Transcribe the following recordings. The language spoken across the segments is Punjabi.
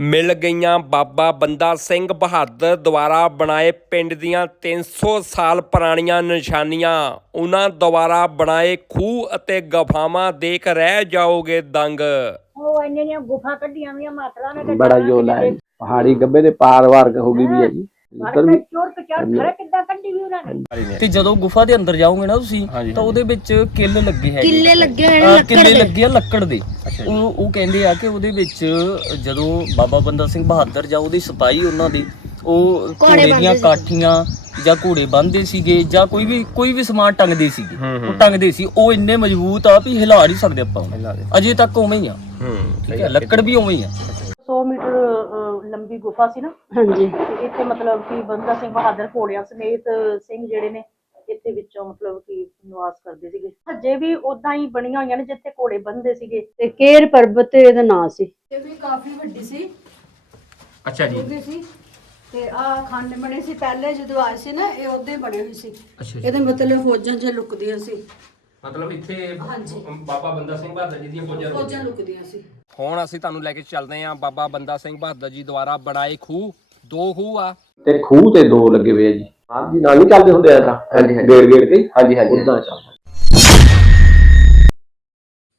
ਮਿਲ ਗਈਆਂ ਬਾਬਾ ਬੰਦਾ ਸਿੰਘ ਬਹਾਦਰ ਦੁਆਰਾ ਬਣਾਏ ਪਿੰਡ ਦੀਆਂ 300 ਸਾਲ ਪੁਰਾਣੀਆਂ ਨਿਸ਼ਾਨੀਆਂ। ਉਹਨਾਂ ਦੁਆਰਾ ਬਣਾਏ ਖੂਹ ਅਤੇ ਗਫਾਵਾਂ ਦੇਖ ਰਹਿ ਜਾਓਗੇ ਦੰਗ। ਉਹ ਇੰਨੀਆਂ ਗੁਫਾ ਕੱਢੀਆਂ ਵੀਆਂ ਮਾਤਰਾ ਨੇ ਬੜਾ ਜੋਲਾ ਹੈ। ਪਹਾੜੀ ਗੱਬੇ ਦੇ ਪਾਰ ਵਾਰ ਹੋ ਗਈ ਵੀ ਹੈ ਜੀ। ਵੀ ਚੋਰ ਕਚਾਰ ਖਰੇ ਕਿੱਦਾਂ ਕੱਢੀ ਵੀ ਉਹਨਾਂ ਨੇ। ਤੇ ਜਦੋਂ ਗੁਫਾ ਦੇ ਅੰਦਰ ਜਾਓਗੇ ਨਾ ਤੁਸੀਂ ਤਾਂ ਉਹਦੇ ਵਿੱਚ ਕਿੱਲ ਲੱਗੇ ਹੈਗੇ ਕਿੱਲੇ ਲੱਗੇ ਹੋਏ ਨੇ ਅਹ ਲੱਕੜ ਕਿੱਲੇ ਦੇ। ਲੱਗੇ ਆ ਲੱਕੜ ਦੇ। ਉਹ ਉਹ ਕਹਿੰਦੇ ਆ ਕਿ ਉਹਦੇ ਵਿੱਚ ਜਦੋਂ ਬਾਬਾ ਬੰਦਾ ਸਿੰਘ ਬਹਾਦਰ ਜਾਂ ਉਹਦੇ ਸਿਪਾਹੀ ਉਹਨਾਂ ਦੇ ਉਹ ਘੋੜੇ ਦੀਆਂ ਬੰਨ੍ਹਦੇ ਸੀ। ਕਾਠੀਆਂ ਜਾਂ ਘੋੜੇ ਬੰਨਦੇ ਸੀਗੇ ਜਾਂ ਕੋਈ ਵੀ ਕੋਈ ਵੀ ਸਮਾਨ ਟੰਗਦੇ ਸੀਗੇ। ਉਹ ਟੰਗਦੇ ਸੀ। ਉਹ ਇੰਨੇ ਮਜ਼ਬੂਤ ਆ ਵੀ ਹਿਲਾ ਨਹੀਂ ਸਕਦੇ ਆਪਾਂ ਉਹਨੂੰ। ਅਜੇ ਤੱਕ ਉਵੇਂ ਹੀ ਆ। ਠੀਕ ਹੈ ਲੱਕੜ ਵੀ ਉਵੇਂ ਹੀ ਆ। 100 ਮੀਟਰ ਲੰਬੀ ਗੁਫਾ ਸੀ ਨਾ। ਹਾਂਜੀ। ਤੇ ਇੱਥੇ ਮਤਲਬ ਕਿ ਬੰਦਾ ਸਿੰਘ ਬਹਾਦਰ ਘੋੜਿਆਂ ਸਮੇਤ ਸਿੰਘ ਜਿਹੜੇ ਨੇ ਇੱਥੇ ਵਿੱਚੋਂ ਮਤਲਬ ਕਿ ਨਿਵਾਸ ਕਰਦੇ ਸੀਗੇ। ਹਜੇ ਵੀ ਉਦਾਂ ਹੀ ਬਣੀਆਂ ਹੋਈਆਂ ਨੇ ਜਿੱਥੇ ਘੋੜੇ ਬੰਨਦੇ ਸੀਗੇ। ਤੇ ਕੇਰ ਪਰਬਤ ਇਹਦਾ ਨਾਂ ਸੀ। ਇਹ ਵੀ ਕਾਫੀ ਵੱਡੀ ਸੀ। ਅੱਛਾ ਜੀ। ਡੂੰਘੀ ਸੀ। ਤੇ ਆ ਖੰਡ ਬਣੇ ਸੀ। ਪਹਿਲੇ ਜਦੋਂ ਆਏ ਸੀ ਨਾ ਇਹ ਉਹਦੇ ਬਣੇ ਹੋਏ ਸੀ। ਇਹਦੇ ਮਤਲਬ ਫੌਜਾਂ 'ਚ ਲੁਕਦੀਆਂ ਸੀ। ਮਤਲਬ ਇੱਥੇ ਹਾਂਜੀ। ਬਾਬਾ ਬੰਦਾ ਸਿੰਘ ਬਹਾਦਰ ਜੀ ਦੀਆਂ ਫੌਜਾਂ ਫੌਜਾਂ ਲੁਕਦੀਆਂ ਸੀ। ਹੁਣ ਅਸੀਂ ਤੁਹਾਨੂੰ ਲੈ ਕੇ ਚੱਲਦੇ ਹਾਂ ਬਾਬਾ ਬੰਦਾ ਸਿੰਘ ਬਹਾਦਰ ਜੀ ਦੁਆਰਾ ਬਣਾਏ ਖੂਹ। ਦੋ ਖੂਹ ਆ। ਤੇ ਖੂਹ ਤੇ ਦੋ ਲੱਗੇ ਹੋਏ ਆ ਜੀ। ਆਪ ਜੀ ਨਾਲ ਨਹੀਂ ਚੱਲਦੇ ਹੁੰਦੇ ਆ ਤਾਂ। ਹਾਂਜੀ ਹਾਂਜੀ। ਗੇੜ ਗੇੜ ਕੇ। ਹਾਂਜੀ ਹਾਂਜੀ। ਉਦਾਂ ਚੱਲਦਾ।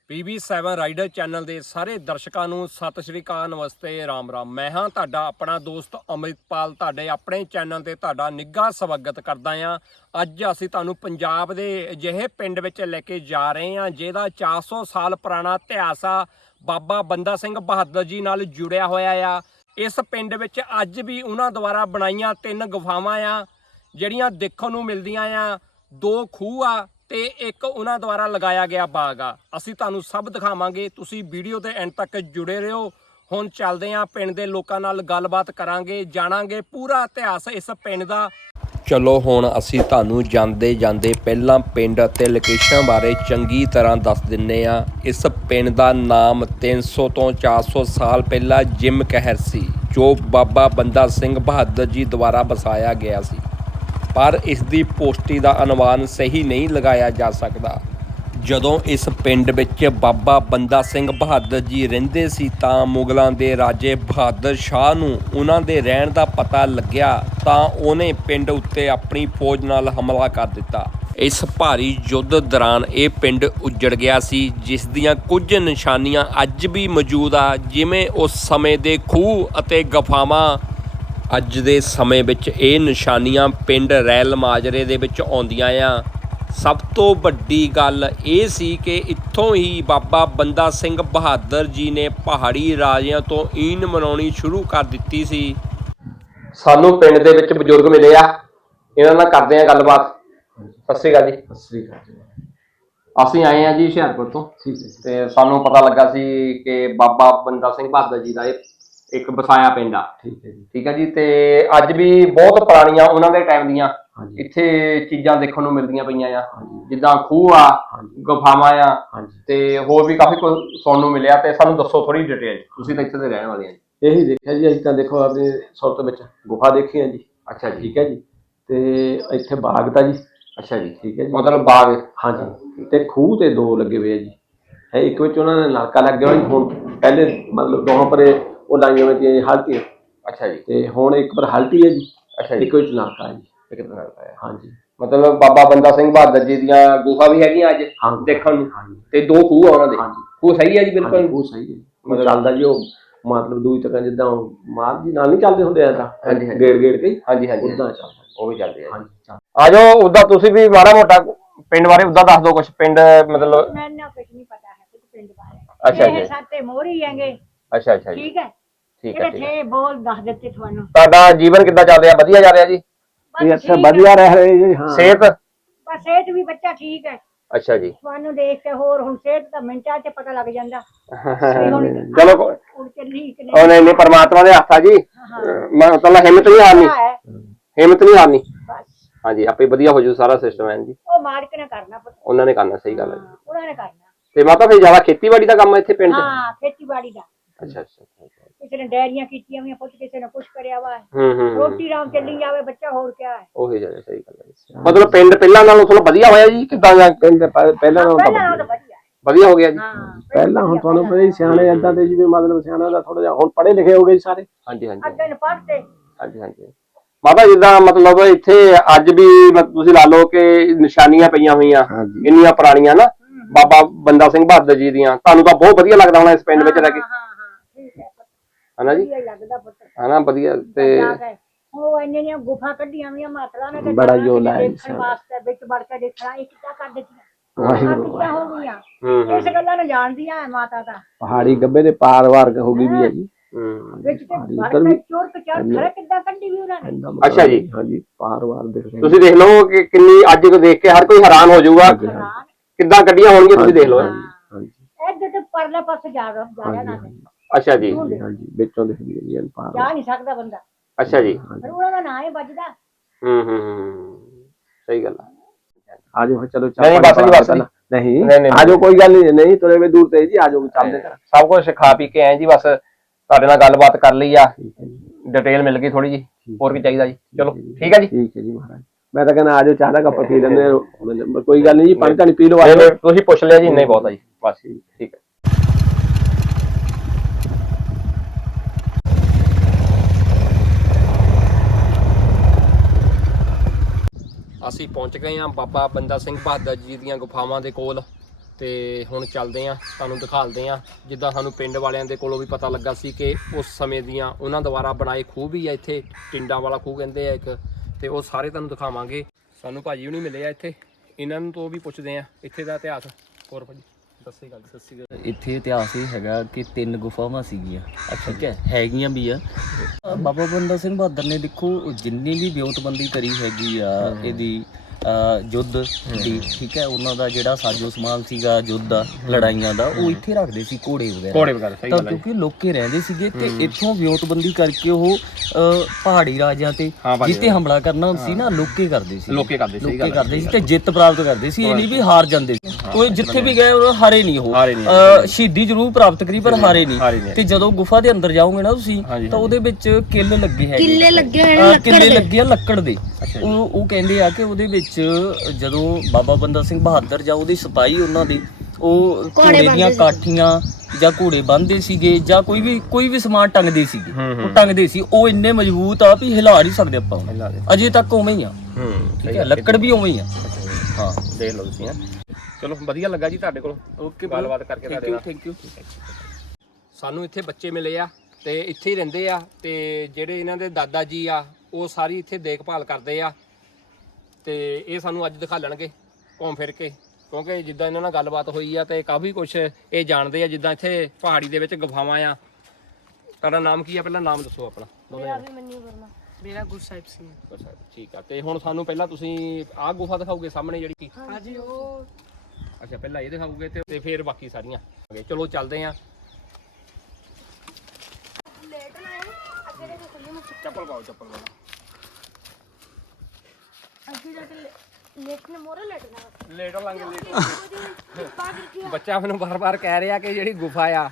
PB7 ਰਾਈਡਰ ਚੈਨਲ ਦੇ ਸਾਰੇ ਦਰਸ਼ਕਾਂ ਨੂੰ ਸਤਿ ਸ਼੍ਰੀ ਅਕਾਲ, ਨਮਸਤੇ, ਰਾਮ ਰਾਮ। ਮੈਂ ਹਾਂ ਤੁਹਾਡਾ ਆਪਣਾ ਦੋਸਤ ਅਮਰਿਤਪਾਲ। ਤੁਹਾਡੇ ਆਪਣੇ ਚੈਨਲ ਤੇ ਤੁਹਾਡਾ ਨਿੱਘਾ ਸਵਾਗਤ ਕਰਦਾ ਹਾਂ। ਅੱਜ ਅਸੀਂ ਤੁਹਾਨੂੰ ਪੰਜਾਬ ਦੇ ਅਜਿਹੇ ਪਿੰਡ ਵਿੱਚ ਲੈ ਕੇ ਜਾ ਰਹੇ ਹਾਂ, ਜਿਹਦਾ 400 ਸਾਲ ਪੁਰਾਣਾ ਇਤਿਹਾਸ ਆ। ਬਾਬਾ ਬੰਦਾ ਸਿੰਘ ਬਹਾਦਰ ਜੀ ਨਾਲ ਜੁੜਿਆ ਹੋਇਆ ਆ। ਇਸ ਪਿੰਡ ਵਿੱਚ ਅੱਜ ਵੀ ਉਹਨਾਂ ਦੁਆਰਾ ਬਣਾਈਆਂ ਤਿੰਨ ਗੁਫਾਵਾਂ ਆ, ਜਿਹੜੀਆਂ ਦੇਖਣ ਨੂੰ ਮਿਲਦੀਆਂ ਆ। ਦੋ ਖੂਹ ਆ ਤੇ ਇੱਕ ਉਹਨਾਂ ਦੁਆਰਾ ਲਗਾਇਆ ਗਿਆ ਬਾਗ ਆ। ਅਸੀਂ ਤੁਹਾਨੂੰ ਸਭ ਦਿਖਾਵਾਂਗੇ, ਤੁਸੀਂ ਵੀਡੀਓ ਦੇ ਐਂਡ ਤੱਕ ਜੁੜੇ ਰਹੋ। ਹੁਣ ਚੱਲਦੇ ਆਂ ਪਿੰਡ ਦੇ ਲੋਕਾਂ ਨਾਲ ਗੱਲਬਾਤ ਕਰਾਂਗੇ, ਜਾਣਾਂਗੇ ਪੂਰਾ ਇਤਿਹਾਸ ਇਸ ਪਿੰਡ ਦਾ। ਚਲੋ ਹੁਣ ਅਸੀਂ ਤੁਹਾਨੂੰ ਜਾਂਦੇ ਜਾਂਦੇ ਪਹਿਲਾਂ ਪਿੰਡ ਅਤੇ ਲੋਕੇਸ਼ਨ ਬਾਰੇ ਚੰਗੀ ਤਰ੍ਹਾਂ ਦੱਸ ਦਿੰਨੇ ਆ ਇਸ ਪਿੰਡ ਦਾ ਨਾਮ 300 ਤੋਂ 400 ਸਾਲ ਪਹਿਲਾਂ ਜਿਮ ਕਹਿਰ ਸੀ, ਜੋ ਬਾਬਾ ਬੰਦਾ ਸਿੰਘ ਬਹਾਦਰ ਜੀ ਦੁਆਰਾ ਵਸਾਇਆ ਗਿਆ ਸੀ। ਪਰ ਇਸ ਦੀ ਪੁਸ਼ਟੀ ਦਾ ਅਨੁਮਾਨ ਸਹੀ ਨਹੀਂ ਲਗਾਇਆ ਜਾ ਸਕਦਾ। ਜਦੋਂ ਇਸ ਪਿੰਡ ਵਿੱਚ ਬਾਬਾ ਬੰਦਾ ਸਿੰਘ ਬਹਾਦਰ ਜੀ ਰਹਿੰਦੇ ਸੀ ਤਾਂ ਮੁਗਲਾਂ ਦੇ ਰਾਜੇ ਬਹਾਦਰ ਸ਼ਾਹ ਨੂੰ ਉਹਨਾਂ ਦੇ ਰਹਿਣ ਦਾ ਪਤਾ ਲੱਗਿਆ ਤਾਂ ਉਹਨੇ ਪਿੰਡ ਉੱਤੇ ਆਪਣੀ ਫੌਜ ਨਾਲ ਹਮਲਾ ਕਰ ਦਿੱਤਾ। ਇਸ ਭਾਰੀ ਯੁੱਧ ਦੌਰਾਨ ਇਹ ਪਿੰਡ ਉੱਜੜ ਗਿਆ ਸੀ, ਜਿਸ ਦੀਆਂ ਕੁਝ ਨਿਸ਼ਾਨੀਆਂ ਅੱਜ ਵੀ ਮੌਜੂਦ ਆ, ਜਿਵੇਂ ਉਸ ਸਮੇਂ ਦੇ ਖੂਹ ਅਤੇ ਗਫਾਵਾਂ ਅੱਜ ਦੇ ਸਮੇਂ ਵਿੱਚ ਇਹ ਨਿਸ਼ਾਨੀਆਂ ਪਿੰਡ ਰੈਲ ਮਾਜਰੇ ਦੇ ਵਿੱਚ ਆਉਂਦੀਆਂ ਆ। ਸਭ ਤੋਂ ਵੱਡੀ ਗੱਲ ਇਹ ਸੀ ਕਿ ਇੱਥੋਂ ਹੀ ਬਾਬਾ ਬੰਦਾ ਸਿੰਘ ਬਹਾਦਰ ਜੀ ਨੇ ਪਹਾੜੀ ਰਾਜਿਆਂ ਤੋਂ ਈਨ ਮਨਾਉਣੀ ਸ਼ੁਰੂ ਕਰ ਦਿੱਤੀ ਸੀ। ਸਾਨੂੰ ਪਿੰਡ ਦੇ ਵਿੱਚ ਬਜ਼ੁਰਗ ਮਿਲੇ ਆ। ਇਹਨਾਂ ਨਾਲ ਕਰਦੇ ਆ ਗੱਲਬਾਤ। ਸਤਿ ਸ਼੍ਰੀ ਅਕਾਲ ਜੀ। ਸਤਿ ਸ੍ਰੀ ਅਕਾਲ ਜੀ। ਅਸੀਂ ਆਏ ਆ ਜੀ ਹੁਸ਼ਿਆਰਪੁਰ ਤੋਂ। ਤੇ ਸਾਨੂੰ ਪਤਾ ਲੱਗਾ ਸੀ ਕਿ ਬਾਬਾ ਬੰਦਾ ਸਿੰਘ ਬਹਾਦਰ ਜੀ ਦਾ ਇਹ ਇੱਕ ਵਸਾਇਆ ਪਿੰਡ ਆ। ਠੀਕ ਹੈ ਜੀ। ਠੀਕ ਹੈ ਜੀ ਤੇ ਅੱਜ ਵੀ ਬਹੁਤ ਪੁਰਾਣੀਆਂ ਉਹਨਾਂ ਦੇ ਟਾਈਮ ਦੀਆਂ। ਹਾਂਜੀ। ਇੱਥੇ ਚੀਜ਼ਾਂ ਦੇਖਣ ਨੂੰ ਮਿਲਦੀਆਂ ਪਈਆਂ ਆ। ਹਾਂਜੀ। ਜਿੱਦਾਂ ਖੂਹ ਆ ਹਾਂਜੀ। ਗੁਫਾਵਾਂ ਆ ਹਾਂਜੀ। ਤੇ ਹੋਰ ਵੀ ਕਾਫੀ ਕੁਝ ਸੁਣਨ ਨੂੰ ਮਿਲਿਆ। ਤੇ ਸਾਨੂੰ ਦੱਸੋ ਥੋੜੀ ਡਿਟੇਲ ਤੁਸੀਂ ਤਾਂ ਇੱਥੇ ਦੇ ਰਹਿਣ ਵਾਲੇ ਆ ਜੀ। ਇਹੀ ਦੇਖਿਆ ਜੀ ਅਸੀਂ ਤਾਂ ਦੇਖੋ ਆਪਣੇ ਸੌਤ ਵਿੱਚ ਗੁਫਾ ਦੇਖੀ ਹੈ ਜੀ। ਅੱਛਾ ਠੀਕ ਹੈ ਜੀ। ਤੇ ਇੱਥੇ ਬਾਗ ਤਾਂ ਜੀ। ਅੱਛਾ ਜੀ। ਠੀਕ ਹੈ ਜੀ। ਮਤਲਬ ਬਾਗ। ਹਾਂਜੀ। ਤੇ ਖੂਹ ਤੇ ਦੋ ਲੱਗੇ ਹੋਏ ਆ ਜੀ। ਹੈ ਇੱਕ ਵਿੱਚ ਉਹਨਾਂ ਨੇ ਨਲਕਾ ਲੱਗਿਆ ਹੋਇਆ ਜੀ, ਹੁਣ ਪਹਿਲੇ ਮਤਲਬ ਦੋਹਾਂ ਪਰੇ ਉਹ ਲਾਈਆਂ ਹੋਈਆਂ ਜੀ ਹਲਤੀ ਅੱਛਾ ਜੀ। ਤੇ ਹੁਣ ਇੱਕ ਪਰ ਹਲਤੀ ਹੈ ਜੀ ਅੱਛਾ ਜੀ। ਇੱਕ ਵਿੱਚ ਨਲਕਾ ਹੈ ਜੀ। ਇੱਕ ਤਰ੍ਹਾਂ ਦਾ ਹੈ। ਹਾਂਜੀ। ਮਤਲਬ ਬਾਬਾ ਬੰਦਾ ਸਿੰਘ ਬਹਾਦਰ ਜੀ ਦੀਆਂ ਗੁਫਾ ਵੀ ਹੈਗੀਆਂ ਅੱਜ ਹਾਂ। ਦੇਖਣ ਨੂੰ। ਹਾਂਜੀ। ਤੇ ਦੋ ਖੂਹ ਆ ਉਹਨਾਂ ਦੇ। ਹਾਂਜੀ। ਖੂਹ ਸਹੀ ਹੈ ਜੀ ਬਿਲਕੁਲ? ਉਹ ਸਹੀ ਹੈ। ਮਤਲਬ ਚੱਲਦਾ ਜੀ ਉਹ ਮਤਲਬ ਦੂਈ ਤੱਕ ਜਿੱਦਾਂ ਉਹ ਮਾਰ ਜੀ ਨਾਲ ਨਹੀਂ ਚੱਲਦੇ ਹੁੰਦੇ ਆ ਤਾਂ ਹਾਂਜੀ, ਹਾਂਜੀ। ਗੇੜ ਗੇੜ ਕੇ। ਹਾਂਜੀ ਹਾਂਜੀ ਉਦਾਂ ਚੱਲਦਾ ਜੀ। ਉਹ ਵੀ ਚੱਲਦੇ ਆ। ਹਾਂਜੀ ਚੱਲ ਆ ਜਾਓ ਉਦਾਂ ਤੁਸੀਂ ਵੀ ਮਾੜਾ ਮੋਟਾ ਪਿੰਡ ਬਾਰੇ ਉਦਾਂ ਦੱਸ ਦਿਓ ਕੁਝ ਪਿੰਡ ਮਤਲਬ ਮੈਨੂੰ ਕੁਝ ਨਹੀਂ ਪਤਾ ਹੈ ਕੁਝ ਪਿੰਡ ਬਾਰੇ। ਅੱਛਾ ਇਹ ਜੀ। ਸਾਤੇ ਮੋਰੀ ਹੈਗੇ। ਅੱਛਾ ਅੱਛਾ ਜੀ। ਠੀਕ ਹੈ? ਠੀਕ ਹੈ ਇਹਦੇ ਠੀਕ ਹੈ ਬੋਲ ਦੱਸ ਦਿੱਤੇ ਤੁਹਾਨੂੰ। ਤੁਹਾਡਾ ਜੀਵਨ ਕਿੱਦਾਂ ਚੱਲ ਰਿਹਾ ਵਧੀਆ ਚੱਲ ਰਿਹਾ ਜੀ? ਬਸ ਇਹ ਅੱਛਾ ਠੀਕ ਹੈ। ਵਧੀਆ ਰਹਿ ਰਹੇ ਜੀ ਹਾਂ। ਸਿਹਤ? ਬਸ ਸਿਹਤ ਵੀ ਬੱਚਾ ਠੀਕ ਹੈ। ਅੱਛਾ ਜੀ। ਤੁਹਾਨੂੰ ਦੇਖ ਕੇ ਹੋਰ ਹੁਣ ਸਿਹਤ ਦਾ ਮਿੰਟਾਂ 'ਚ ਪਤਾ ਲੱਗ ਜਾਂਦਾ। ਵੀ ਹੁਣ ਚਲੋ ਕੋ- ਹੁਣ ਚੱਲੀ ਕਿ ਉਹ ਨਹੀਂ ਨਹੀਂ ਪਰਮਾਤਮਾ ਦੇ ਹੱਥ ਆ ਜੀ। ਮੈਂ ਤਾਂ ਹਿੰਮਤ ਨਹੀਂ ਹਾਰਨੀ। ਹੈ ਹਿੰਮਤ ਨਹੀਂ ਹਾਰਨੀ। ਬਸ। ਹਾਂਜੀ ਆਪੇ ਵਧੀਆ ਹੋ ਜੂ ਸਾਰਾ ਸਿਸਟਮ ਹੈ ਜੀ। ਉਹ ਮਾਲਕ ਨੇ ਕਰਨਾ ਪੁੱਤ। ਉਹਨਾਂ ਨੇ ਕਰਨਾ ਸਹੀ ਗੱਲ ਹੈ ਜੀ। ਉਹਨਾਂ ਨੇ ਕਰਨਾ। ਤੇ ਮਾਤਾ ਫਿਰ ਜ਼ਿਆਦਾ ਖੇਤੀਬਾੜੀ ਦਾ ਕੰਮ ਹੈ ਇੱਥੇ ਪਿੰਡ 'ਚ? ਹਾਂ ਖੇਤੀਬਾੜੀ ਦਾ। ਅੱਛਾ, ਅੱਛਾ। ਕਿਸੇ ਨੇ ਡੈਰੀਆਂ ਕੀਤੀਆਂ ਹੋਈਆਂ ਪੁੱਤ ਕਿਸੇ ਨੇ ਕੁਛ ਕਰਿਆ ਵਾ। ਹੂੰ ਹੂੰ ਹੂੰ। ਰੋਟੀ ਰਾਮ ਚੱਲੀ ਜਾਵੇ ਬੱਚਾ ਹੋਰ ਕਿਆ ਹੈ। ਉਹੀ ਜਿਹਾ ਸਹੀ ਗੱਲ ਹੈ ਜੀ। ਮਤਲਬ ਪਿੰਡ ਪਹਿਲਾਂ ਨਾਲੋਂ ਥੋੜਾ ਵਧੀਆ ਹੋਇਆ ਜੀ ਕਿੱਦਾਂ ਦਾ ਕਹਿੰਦੇ ਪਹਿ- ਪਹਿਲਾਂ ਨਾਲੋਂ ਤਾਂ ਪਹਿਲਾਂ ਨਾਲੋਂ ਤਾਂ ਵਧੀਆ ਹੈ। ਵਧੀਆ ਹੋ ਗਿਆ ਜੀ? ਹਾਂ ਪਹਿਲਾਂ ਹੁਣ ਤੁਹਾਨੂੰ ਪਤਾ ਹੀ ਸਿਆਣੇ ਏਦਾਂ ਦੇ ਜਿਵੇਂ ਮਤਲਬ ਸਿਆਣਾ ਦਾ ਥੋੜਾ ਜਿਹਾ ਹੁਣ ਪੜ੍ਹੇ ਲਿਖੇ ਹੋ ਗਏ ਜੀ ਸਾਰੇ। ਹਾਂਜੀ ਹਾਂਜੀ। ਅੱਗੇ ਨੂੰ ਪੜ੍ਹਦੇ। ਹਾਂਜੀ ਹਾਂਜੀ। ਮਾਤਾ ਜਿੱਦਾਂ ਮਤਲਬ ਇੱਥੇ ਅੱਜ ਵੀ ਮਤ- ਤੁਸੀਂ ਲਾ ਲਓ ਕਿ ਨਿਸ਼ਾਨੀਆਂ ਪਈਆਂ ਹੋਈਆਂ ਹਾਂਜੀ। ਇੰਨੀਆਂ ਪੁਰਾਣੀਆਂ ਨਾ। ਬਾਬਾ ਬੰਦਾ ਸਿੰਘ ਬਹਾਦਰ ਜੀ ਦੀਆਂ। ਤੁਹਾਨੂੰ ਤਾਂ ਬਹੁਤ ਵਧੀਆ ਲੱਗਦਾ ਹੋਣਾ ਇਸ ਪਿੰਡ ਵਿੱਚ ਰਹਿ ਕੇ। ਹੈ। ਹਨਾ ਜੀ? ਵਧੀਆ ਹੀ ਲੱਗਦਾ ਪੁੱਤ। ਹਨਾ ਵਧੀਆ ਤੇ ਜਾ ਕੇ ਉਹ ਇੰਨੇ ਦੀਆਂ ਗੁਫਾ ਕੱਢੀਆਂ ਹੋਈਆਂ ਮਾਤਰਾ ਨੇ ਤੇ ਬੜਾ ਜਾਣਾ ਜੋ ਲਾਇਆ ਦੇਖਣ ਵਾਸਤੇ ਵਿੱਚ ਵੜ ਕੇ ਦੇਖਣਾ ਇਹ ਕਿੱਦਾਂ ਕਰ ਦਿੱਤੀਆਂ? ਆਹ ਵਾਹਿਗੁਰੂ ਕਿੱਦਾਂ ਹੋ ਗਈਆਂ? ਹੂੰ ਹੂੰ। ਇਸ ਗੱਲਾਂ ਨੂੰ ਜਾਣਦੀਆਂ ਐ ਮਾਤਾ ਤਾਂ। ਪਹਾੜੀ ਗੱਬੇ ਦੇ ਪਾਰ ਵਾਰ ਹੋ ਗਈ ਵੀ ਹੈ। ਜੀ। ਹੂੰ। ਵਿੱਚ ਤੇ ਪਹਾੜੀ ਵੜ ਉੱਧਰ ਕੇ ਵੀ ਚੋਰ ਕਚਾਰ ਖੜੇ ਕਿੱਦਾਂ ਕੱਢੀ ਵੀ ਉਹਨਾਂ ਨੇ? ਇੰਨਾ ਮਤਲਬ ਅੱਛਾ ਜੀ। ਹਾਂਜੀ ਪਾਰ ਵਾਰ ਦਿਖ ਰਹੇ ਤੁਸੀਂ ਦੇਖ ਲਓ ਕਿ ਕਿੰਨੀ ਅੱਜ ਕੋ ਦੇਖ ਕੇ ਹਰ ਕੋਈ ਹੈਰਾਨ ਹੋ ਜਾਊਗਾ। ਹਾਂ ਕਿੱਦਾਂ ਕੱਢੀਆਂ ਹੋਣਗੀਆਂ ਤੁਸੀਂ ਦੇਖ ਲਓ। ਹਾਂਜੀ ਇੱਧਰ ਤੇ ਪਰਲੇ ਪਾਸੇ ਜਾ ਰਿਹਾ ਜਾ ਰਿਹਾ ਨਾ ਤੇ। ਅੱਛਾ ਜੀ। ਹਾਂਜੀ ਹਾਂਜੀ। ਵਿੱਚੋਂ ਦਿਖਦੀ ਹੈ ਜੀ ਜਾ ਨਹੀਂ ਸਕਦਾ ਬੰਦਾ। ਅੱਛਾ ਜੀ। ਪਰ ਉਹਨਾਂ ਦਾ ਨਾਂ ਹੀ ਵੱਜਦਾ। ਹੂੰ ਹੂੰ ਹੂੰ ਸਹੀ ਗੱਲ ਆ। ਆਜੋ ਫਿਰ ਚਲੋ ਨਹੀਂ, ਬਸ ਜੀ, ਬਸ। ਨਹੀਂ ਨਹੀਂ, ਆਜੋ ਕੋਈ ਗੱਲ ਨਹੀਂ ਨਹੀਂ ਤੁਰੇ ਵੇ ਦੂਰ ਤੇ ਜੀ ਆਜੋ ਚੱਲਦੇ ਸਭ ਕੁਝ ਖਾ ਪੀ ਕੇ ਆਏ ਜੀ ਬਸ ਤੁਹਾਡੇ ਨਾਲ ਗੱਲਬਾਤ ਕਰ ਲਈ ਆ। ਡਿਟੇਲ ਮਿਲ ਗਈ ਥੋੜੀ ਜੀ ਹੋਰ ਕੀ ਚਾਹੀਦਾ ਜੀ। ਚਲੋ ਠੀਕ ਹੈ ਜੀ। ਠੀਕ ਹੈ ਜੀ ਮਹਾਰਾਜ। ਮੈਂ ਤਾਂ ਕਹਿੰਦਾ ਆਜੋ ਚਾਹ ਦਾ ਕੱਪ ਪੀ ਲੈਂਦੇ ਕੋਈ ਗੱਲ ਨਹੀਂ ਜੀ ਪਾਣੀ ਤਾਂ ਪੀ ਨਹੀਂ, ਆਜੋ। ਨਹੀਂ, ਤੁਸੀਂ ਪੁੱਛ ਲਿਆ ਜੀ ਇੰਨਾ ਹੀ ਬਹੁਤ ਆ ਜੀ। ਬਸ ਠੀਕ ਹੈ। ਅਸੀਂ ਪਹੁੰਚ ਗਏ ਹਾਂ ਬਾਬਾ ਬੰਦਾ ਸਿੰਘ ਬਹਾਦਰ ਜੀ ਦੀਆਂ ਗੁਫਾਵਾਂ ਦੇ ਕੋਲ ਤੇ ਹੁਣ ਚੱਲਦੇ ਹਾਂ, ਤੁਹਾਨੂੰ ਦਿਖਾਲਦੇ ਹਾਂ। ਜਿੱਦਾਂ ਸਾਨੂੰ ਪਿੰਡ ਵਾਲਿਆਂ ਦੇ ਕੋਲੋਂ ਵੀ ਪਤਾ ਲੱਗਾ ਸੀ ਕਿ ਉਸ ਸਮੇਂ ਦੀਆਂ ਉਹਨਾਂ ਦੁਆਰਾ ਬਣਾਏ ਖੂਹ ਵੀ ਆ ਇੱਥੇ, ਟਿੰਡਾਂ ਵਾਲਾ ਖੂਹ ਕਹਿੰਦੇ ਆ ਇੱਕ, ਤੇ ਉਹ ਸਾਰੇ ਤੁਹਾਨੂੰ ਦਿਖਾਵਾਂਗੇ। ਸਾਨੂੰ ਭਾਜੀ ਹੁਣੀ ਮਿਲੇ ਆ ਇੱਥੇ। ਇਹਨਾਂ ਨੂੰ ਤੋਂ ਵੀ ਪੁੱਛਦੇ ਆ ਇੱਥੇ ਦਾ ਇਤਿਹਾਸ। ਹੋਰ ਭਾਜੀ। ਦੱਸੇ ਇੱਥੇ ਇਤਿਹਾਸ ਇਹ ਹੈਗਾ ਕਿ ਤਿੰਨ ਗੁਫਾਵਾਂ ਸੀਗੀਆਂ। ਠੀਕ ਹੈ ਹੈਗੀਆਂ ਵੀ ਆ। ਬਾਬਾ ਬੰਦਾ ਸਿੰਘ ਬਹਾਦਰ ਨੇ ਦੇਖੋ ਜਿੰਨੀ ਵੀ ਵਿਉਂਤਬੰਦੀ ਕਰੀ ਹੈਗੀ ਆ ਇਹਦੀ ਯੁੱਧ ਦੀ ਠੀਕ ਹੈ? ਉਹਨਾਂ ਦਾ ਜਿਹੜਾ ਸਾਜੋ ਸਮਾਨ ਸੀਗਾ ਯੁੱਧ ਦਾ ਲੜਾਈਆਂ ਦਾ ਉਹ ਇੱਥੇ ਰੱਖਦੇ ਸੀ ਘੋੜੇ ਵਗੈਰਾ। ਘੋੜੇ ਵਗੈਰਾ ਸਹੀ ਗੱਲ ਹੈ। ਕਿਉਂਕਿ ਲੋਕੇ ਰਹਿੰਦੇ ਸੀਗੇ ਤੇ ਇੱਥੋਂ ਵਿਉਂਤਬੰਦੀ ਕਰਕੇ ਉਹ ਪਹਾੜੀ ਰਾਜਿਆਂ ਤੇ ਜਿੱਤੇ ਹਮਲਾ ਕਰਨਾ ਸੀ ਨਾ ਲੋਕੇ ਕਰਦੇ ਸੀ। ਲੋਕੇ ਕਰਦੇ ਸੀ, ਲੋਕੇ ਕਰਦੇ ਸੀ ਤੇ ਜਿੱਤ ਪ੍ਰਾਪਤ ਕਰਦੇ ਸੀ ਇਹ ਨਹੀਂ ਵੀ ਹਾਰ ਜਾਂਦੇ ਸੀ। ਉਹ ਜਿੱਥੇ ਵੀ ਗਏ ਉਹ ਹਾਰੇ ਨਹੀਂ ਉਹ। ਸ਼ਹੀਦੀ ਜ਼ਰੂਰ ਪ੍ਰਾਪਤ ਕਰੀ ਪਰ ਹਾਰੇ ਨਹੀਂ। ਤੇ ਜਦੋਂ ਗੁਫਾ ਦੇ ਅੰਦਰ ਜਾਓਗੇ ਨਾ ਤੁਸੀਂ ਤਾਂ ਉਹਦੇ ਵਿੱਚ ਕਿੱਲ ਲੱਗੇ ਹੈਗੇ। ਕਿੱਲੇ ਲੱਗੇ ਹੋਏ ਲੱਕੜ ਕਿੱਲੇ ਦੇ। ਲੱਗੇ ਆ ਲੱਕੜ ਦੇ। ਉਹ ਉਹ ਕਹਿੰਦੇ ਆ ਕਿ ਉਹਦੇ ਵਿੱਚ ਜਦੋਂ ਬਾਬਾ ਬੰਦਾ ਸਿੰਘ ਬਹਾਦਰ ਜਾਂ ਉਹਦੇ ਸਿਪਾਹੀ ਉਹਨਾਂ ਦੇ ਉਹ ਘੋੜੇ ਦੀਆਂ ਕਾਠੀਆਂ ਜਾਂ ਘੋੜੇ ਬੰਨਦੇ ਸੀਗੇ ਜਾਂ ਕੋਈ ਵੀ ਕੋਈ ਵੀ ਸਮਾਨ ਟੰਗਦੇ ਸੀਗੇ। ਉਹ ਟੰਗਦੇ ਸੀ। ਉਹ ਇੰਨੇ ਮਜ਼ਬੂਤ ਆ ਵੀ ਹਿਲਾ ਨਹੀਂ ਸਕਦੇ ਆਪਾਂ। ਅਜੇ ਤੱਕ ਉਵੇਂ ਹੀ ਆ। ਠੀਕ ਹੈ ਲੱਕੜ ਵੀ ਉਵੇਂ ਹੀ ਆ। ਹਾਂ। ਦੇਖ ਲਓ ਤੁਸੀਂ। ਚਲੋ ਵਧੀਆ ਲੱਗਾ ਜੀ ਤੁਹਾਡੇ ਕੋਲ ਓਕੇ ਗੱਲਬਾਤ ਕਰਕੇ ਤੁਹਾਡੇ ਨਾਲ। ਥੈਂਕ ਯੂ ਸਾਨੂੰ ਇੱਥੇ ਬੱਚੇ ਮਿਲੇ ਆ ਤੇ ਇੱਥੇ ਹੀ ਰਹਿੰਦੇ ਆ ਤੇ ਜਿਹੜੇ ਇਹਨਾਂ ਦੇ ਦਾਦਾ ਜੀ ਆ ਉਹ ਸਾਰੀ ਇੱਥੇ ਦੇਖਭਾਲ ਕਰਦੇ ਆ। ਤੇ ਇਹ ਸਾਨੂੰ ਅੱਜ ਦਿਖਾ ਲੈਣਗੇ ਘੁੰਮ ਫਿਰ ਕੇ। ਕਿਉਂਕਿ ਜਿੱਦਾਂ ਇਹਨਾਂ ਨਾਲ ਗੱਲਬਾਤ ਹੋਈ ਆ ਤੇ ਕਾਫੀ ਕੁਝ ਇਹ ਜਾਣਦੇ ਆ ਜਿੱਦਾਂ ਇੱਥੇ ਪਹਾੜੀ ਦੇ ਵਿੱਚ ਗੁਫਾਵਾਂ ਆ। ਤੁਹਾਡਾ ਨਾਮ ਕੀ ਆ? ਪਹਿਲਾਂ ਨਾਮ ਦੱਸੋ ਆਪਣਾ। ਮੇਰਾ ਗੁਰਸਾਹਿਬ ਸਿੰਘ ਠੀਕ ਆ। ਤੇ ਹੁਣ ਸਾਨੂੰ ਪਹਿਲਾਂ ਤੁਸੀਂ ਆਹ ਗੁਫਾ ਦਿਖਾਓਗੇ ਸਾਹਮਣੇ ਜਿਹੜੀ ਹਾਂਜੀ ਉਹ ਅੱਛਾ ਪਹਿਲਾਂ ਇਹ ਦਿਖਾਓਗੇ ਤੇ ਤੇ ਫਿਰ ਬਾਕੀ ਸਾਰੀਆਂ। ਚਲੋ ਚੱਲਦੇ ਆਂ। ਚੱਪਲ ਪਾਓ ਚੱਪਲ ਪਾਓ। ਲੇਟ ਲਾਂਗੇ ਲੇਟ ਬੱਚਾ ਮੈਨੂੰ ਬਾਰ-ਬਾਰ ਕਹਿ ਰਿਹਾ ਕਿ ਜਿਹੜੀ ਗੁਫਾ ਆ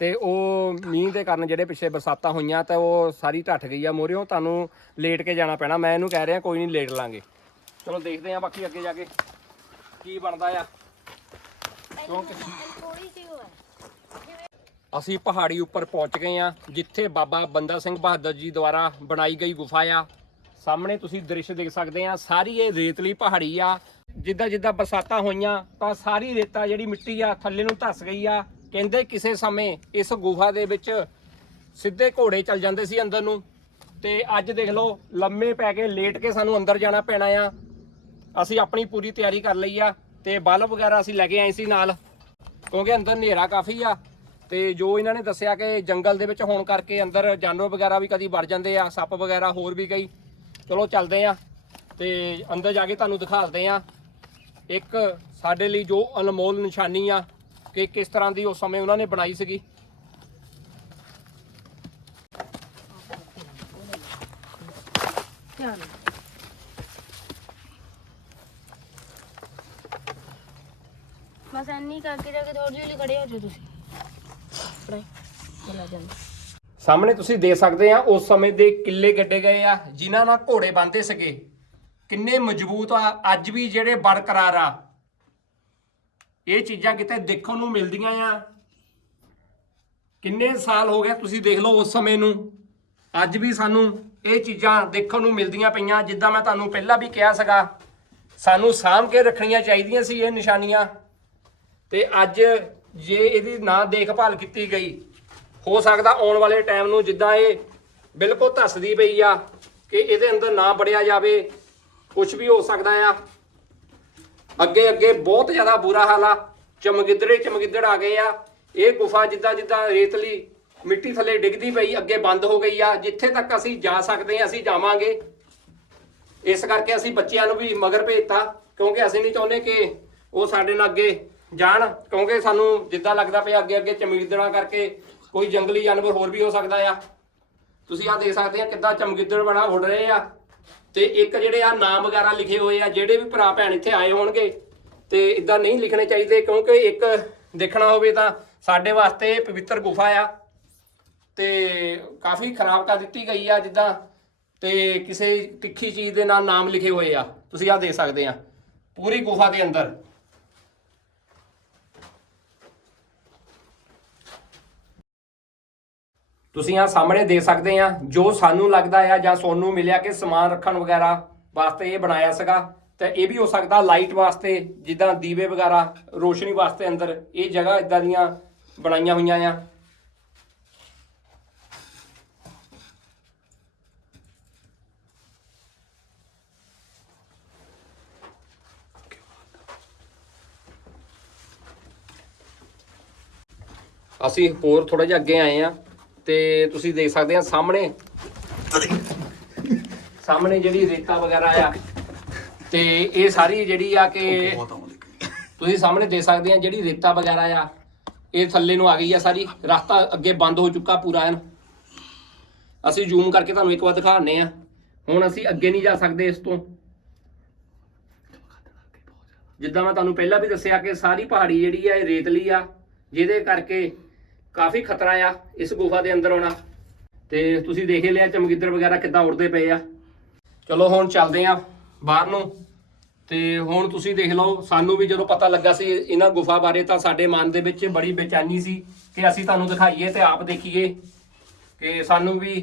ਤੇ ਉਹ ਮੀਂਹ ਦੇ ਕਾਰਨ ਜਿਹੜੇ ਪਿੱਛੇ ਬਰਸਾਤਾਂ ਹੋਈਆਂ ਤਾਂ ਉਹ ਸਾਰੀ ਢੱਠ ਗਈ ਆ। ਮੋਰਿਓ ਤੁਹਾਨੂੰ ਲੇਟ ਕੇ ਜਾਣਾ ਪੈਣਾ। ਮੈਂ ਇਹਨੂੰ ਕਹਿ ਰਿਹਾ ਕੋਈ ਨਹੀਂ ਲੇਟ ਲਾਂਗੇ। ਚਲੋ ਦੇਖਦੇ ਆਂ ਬਾਕੀ ਅੱਗੇ ਜਾ ਕੇ ਕੀ ਬਣਦਾ ਆ। ਕਿਉਂਕਿ ਅਸੀਂ ਪਹਾੜੀ ਉੱਪਰ ਪਹੁੰਚ ਗਏ ਆ ਜਿੱਥੇ ਬਾਬਾ ਬੰਦਾ ਸਿੰਘ ਬਹਾਦਰ ਜੀ ਦੁਆਰਾ ਬਣਾਈ ਗਈ ਗੁਫਾ ਆ। ਸਾਹਮਣੇ ਤੁਸੀਂ ਦ੍ਰਿਸ਼ ਦੇਖ ਸਕਦੇ ਆ, ਸਾਰੀ ਇਹ ਰੇਤਲੀ ਪਹਾੜੀ ਆ। ਜਿੱਦਾਂ ਜਿੱਦਾਂ ਬਰਸਾਤਾਂ ਹੋਈਆਂ, ਤਾਂ ਸਾਰੀ ਰੇਤਾ ਜਿਹੜੀ ਮਿੱਟੀ ਆ, ਥੱਲੇ ਨੂੰ ਧੱਸ ਗਈ ਆ। ਕਹਿੰਦੇ ਕਿਸੇ ਸਮੇਂ ਇਸ ਗੁਫਾ ਦੇ ਵਿੱਚ ਸਿੱਧੇ ਘੋੜੇ ਚੱਲ ਜਾਂਦੇ ਸੀ ਅੰਦਰ ਨੂੰ। ਤੇ ਅੱਜ ਦੇਖ ਲਓ, ਲੰਮੇ ਪੈ ਕੇ ਲੇਟ ਕੇ ਸਾਨੂੰ ਅੰਦਰ ਜਾਣਾ ਪੈਣਾ ਆ। ਅਸੀਂ ਆਪਣੀ ਪੂਰੀ ਤਿਆਰੀ ਕਰ ਲਈ ਆ ਤੇ ਬਲਬ ਵਗੈਰਾ ਅਸੀਂ ਲੈ ਕੇ ਆਏ ਸੀ ਨਾਲ। ਕਿਉਂਕਿ ਅੰਦਰ ਹਨੇਰਾ ਕਾਫੀ ਆ ਤੇ ਜੋ ਇਹਨਾਂ ਨੇ ਦੱਸਿਆ ਕਿ ਜੰਗਲ ਦੇ ਵਿੱਚ ਹੋਣ ਕਰਕੇ ਅੰਦਰ ਜਾਨਵਰ ਵਗੈਰਾ ਵੀ ਕਦੀ ਵੜ ਜਾਂਦੇ ਆ, ਸੱਪ ਵਗੈਰਾ ਹੋਰ ਵੀ ਕਈ। ਚਲੋ ਚੱਲਦੇ ਆ ਤੇ ਅੰਦਰ ਜਾ ਕੇ ਤੁਹਾਨੂੰ ਦਿਖਾਲਦੇ ਆ। ਇੱਕ ਸਾਡੇ ਲਈ ਜੋ ਅਨਮੋਲ ਨਿਸ਼ਾਨੀ ਆ ਕਿ ਕਿਸ ਤਰ੍ਹਾਂ ਦੀ ਉਸ ਸਮੇਂ ਉਹਨਾਂ ਨੇ ਬਣਾਈ ਸੀਗੀ। ਬਸ ਇੰਨੀ ਕਰਕੇ ਜਾ ਕੇ ਥੋੜੀ ਜਿਹੀ ਖੜੇ ਹੋ ਜਾਓ ਤੁਸੀਂ। ਪੜਾਈ ਚਲਾ ਜਾਂਦਾ। ਸਾਹਮਣੇ ਤੁਸੀਂ ਦੇਖ ਸਕਦੇ ਆ, ਉਸ ਸਮੇਂ ਦੇ ਕਿੱਲੇ ਗੱਡੇ ਗਏ ਆ, ਜਿਨ੍ਹਾਂ ਨਾਲ ਘੋੜੇ ਬੰਨਦੇ ਸੀਗੇ। ਕਿੰਨੇ ਮਜ਼ਬੂਤ ਆ, ਅੱਜ ਵੀ ਜਿਹੜੇ ਬਰਕਰਾਰ ਆ। ਇਹ ਚੀਜ਼ਾਂ ਕਿਤੇ ਦੇਖਣ ਨੂੰ ਮਿਲਦੀਆਂ ਆ। ਕਿੰਨੇ ਸਾਲ ਹੋ ਗਏ ਤੁਸੀਂ ਦੇਖ ਲਓ ਉਸ ਸਮੇਂ ਨੂੰ। ਅੱਜ ਵੀ ਸਾਨੂੰ ਇਹ ਚੀਜ਼ਾਂ ਦੇਖਣ ਨੂੰ ਮਿਲਦੀਆਂ ਪਈਆਂ, ਜਿੱਦਾਂ ਮੈਂ ਤੁਹਾਨੂੰ ਪਹਿਲਾਂ ਵੀ ਕਿਹਾ ਸੀਗਾ। ਸਾਨੂੰ ਸਾਂਭ ਕੇ ਰੱਖਣੀਆਂ ਚਾਹੀਦੀਆਂ ਸੀ ਇਹ ਨਿਸ਼ਾਨੀਆਂ। ਤੇ ਅੱਜ ਜੇ ਇਹਦੀ ਨਾ ਦੇਖਭਾਲ ਕੀਤੀ ਗਈ ਹੋ ਸਕਦਾ ਆਉਣ ਵਾਲੇ ਟਾਈਮ ਨੂੰ ਜਿੱਦਾਂ ਇਹ ਬਿਲਕੁਲ ਧੱਸਦੀ ਪਈ ਆ ਕਿ ਇਹਦੇ ਅੰਦਰ ਨਾ ਵੜਿਆ ਜਾਵੇ ਕੁਝ ਵੀ ਹੋ ਸਕਦਾ ਆ। ਅੱਗੇ ਅੱਗੇ ਬਹੁਤ ਜ਼ਿਆਦਾ ਬੁਰਾ ਹਾਲ ਆ। ਚਮਗਿੱਦੜੇ, ਚਮਗਿੱਦੜ ਆ ਗਏ ਆ। ਇਹ ਗੁਫਾ ਜਿੱਦਾਂ ਜਿੱਦਾਂ ਰੇਤਲੀ ਮਿੱਟੀ ਥੱਲੇ ਡਿੱਗਦੀ ਪਈ, ਅੱਗੇ ਬੰਦ ਹੋ ਗਈ ਆ। ਜਿੱਥੇ ਤੱਕ ਅਸੀਂ ਜਾ ਸਕਦੇ ਹਾਂ, ਅਸੀਂ ਜਾਵਾਂਗੇ। ਇਸ ਕਰਕੇ ਅਸੀਂ ਬੱਚਿਆਂ ਨੂੰ ਵੀ ਮਗਰ ਭੇਜਤਾ, ਕਿਉਂਕਿ ਅਸੀਂ ਨਹੀਂ ਚਾਹੁੰਦੇ ਕਿ ਉਹ ਸਾਡੇ ਨਾਲ ਅੱਗੇ ਜਾਣ, ਕਿਉਂਕਿ ਸਾਨੂੰ ਜਿੱਦਾਂ ਲੱਗਦਾ ਪਿਆ ਅੱਗੇ ਅੱਗੇ ਚਮਗਿੱਦੜਾਂ ਕਰਕੇ ਕੋਈ ਜੰਗਲੀ ਜਾਨਵਰ ਹੋਰ ਵੀ ਹੋ ਸਕਦਾ ਆ। ਤੁਸੀਂ ਆ ਦੇਖ ਸਕਦੇ ਆ ਕਿੱਦਾਂ ਚਮਗਿੱਦੜ ਬੜਾ ਉੱਡ ਰਹੇ ਆ। ਤੇ ਇੱਕ ਜਿਹੜੇ ਆ ਨਾਮ ਵਗੈਰਾ ਲਿਖੇ ਹੋਏ ਆ, ਜਿਹੜੇ ਵੀ ਭਰਾ ਭੈਣ ਇੱਥੇ ਆਏ ਹੋਣਗੇ, ਤੇ ਇਦਾਂ ਨਹੀਂ ਲਿਖਣੇ ਚਾਹੀਦੇ, ਕਿਉਂਕਿ ਇੱਕ ਦੇਖਣਾ ਹੋਵੇ ਤਾਂ ਸਾਡੇ ਵਾਸਤੇ ਪਵਿੱਤਰ ਗੁਫਾ ਆ। ਤੇ ਕਾਫੀ ਖਰਾਬ ਕਰ ਦਿੱਤੀ ਗਈ ਆ ਜਿੱਦਾਂ, ਤੇ ਕਿਸੇ ਤਿੱਖੀ ਚੀਜ਼ ਦੇ ਨਾਲ ਨਾਮ ਲਿਖੇ ਹੋਏ ਆ। ਤੁਸੀਂ ਆ ਦੇਖ ਸਕਦੇ ਆ, ਪੂਰੀ ਗੁਫਾ ਦੇ ਅੰਦਰ। ਤੁਸੀਂ ਆ ਸਾਹਮਣੇ ਦੇ ਸਕਦੇ ਆ, ਜੋ ਸਾਨੂੰ ਲੱਗਦਾ ਆ ਜਾਂ ਸੋਨੂੰ ਮਿਲਿਆ ਕਿ ਸਮਾਨ ਰੱਖਣ ਵਗੈਰਾ ਵਾਸਤੇ ਇਹ ਬਣਾਇਆ ਸੀਗਾ, ਤੇ ਇਹ ਵੀ ਹੋ ਸਕਦਾ ਲਾਈਟ ਵਾਸਤੇ, ਜਿੱਦਾਂ ਦੀਵੇ ਵਗੈਰਾ, ਰੋਸ਼ਨੀ ਵਾਸਤੇ ਅੰਦਰ ਇਹ ਜਗ੍ਹਾ ਇਦਾਂ ਦੀਆਂ ਬਣਾਈਆਂ ਹੋਈਆਂ ਆ। ਅਸੀਂ ਹੋਰ ਥੋੜਾ ਜਿਹਾ ਅੱਗੇ ਆਏ ਆ। ਤੇ ਤੁਸੀਂ ਦੇਖ ਸਕਦੇ ਆ ਸਾਹਮਣੇ। ਸਾਹਮਣੇ ਜਿਹੜੀ ਰੇਤਾ ਵਗੈਰਾ ਆ ਤੇ ਇਹ ਸਾਰੀ ਜਿਹੜੀ ਆ ਕਿ ਤੁਸੀਂ ਸਾਹਮਣੇ ਦੇਖ ਸਕਦੇ ਆ ਜਿਹੜੀ ਰੇਤਾ ਵਗੈਰਾ ਆ ਇਹ ਥੱਲੇ ਨੂੰ ਆ ਗਈ ਆ ਸਾਰੀ। ਰਸਤਾ ਅੱਗੇ ਬੰਦ ਹੋ ਚੁੱਕਾ ਪੂਰਾ ਐਨ ਅਸੀਂ ਜ਼ੂਮ ਕਰਕੇ ਤੁਹਾਨੂੰ ਇੱਕ ਵਾਰ ਦਿਖਾਉਂਦੇ ਆ। ਹੁਣ ਅਸੀਂ ਅੱਗੇ ਨਹੀਂ ਜਾ ਸਕਦੇ ਇਸ ਤੋਂ। ਜਿੱਦਾਂ ਮੈਂ ਤੁਹਾਨੂੰ ਪਹਿਲਾਂ ਵੀ ਦੱਸਿਆ ਕਿ ਸਾਰੀ ਪਹਾੜੀ ਜਿਹੜੀ ਆ ਇਹ ਰੇਤਲੀ ਆ ਜਿਹਦੇ ਕਰਕੇ ਕਾਫੀ ਖਤਰਾ ਆ ਇਸ ਗੁਫਾ ਦੇ ਅੰਦਰ ਆਉਣਾ। ਤੇ ਤੁਸੀਂ ਦੇਖ ਲਿਆ ਚਮਗਿੱਦੜ ਵਗੈਰਾ ਕਿੱਦਾਂ ਉੜਦੇ ਪਏ ਆ। ਚਲੋ ਹੁਣ ਚੱਲਦੇ ਆ ਬਾਹਰ ਨੂੰ। ਤੇ ਹੁਣ ਤੁਸੀਂ ਦੇਖ ਲਓ, ਸਾਨੂੰ ਵੀ ਜਦੋਂ ਪਤਾ ਲੱਗਾ ਸੀ ਇਹਨਾਂ ਗੁਫਾ ਬਾਰੇ ਤਾਂ ਸਾਡੇ ਮਨ ਦੇ ਵਿੱਚ ਬੜੀ ਬੇਚੈਨੀ ਸੀ ਕਿ ਅਸੀਂ ਤੁਹਾਨੂੰ ਦਿਖਾਈਏ ਤੇ ਆਪ ਦੇਖੀਏ ਕਿ ਸਾਨੂੰ ਵੀ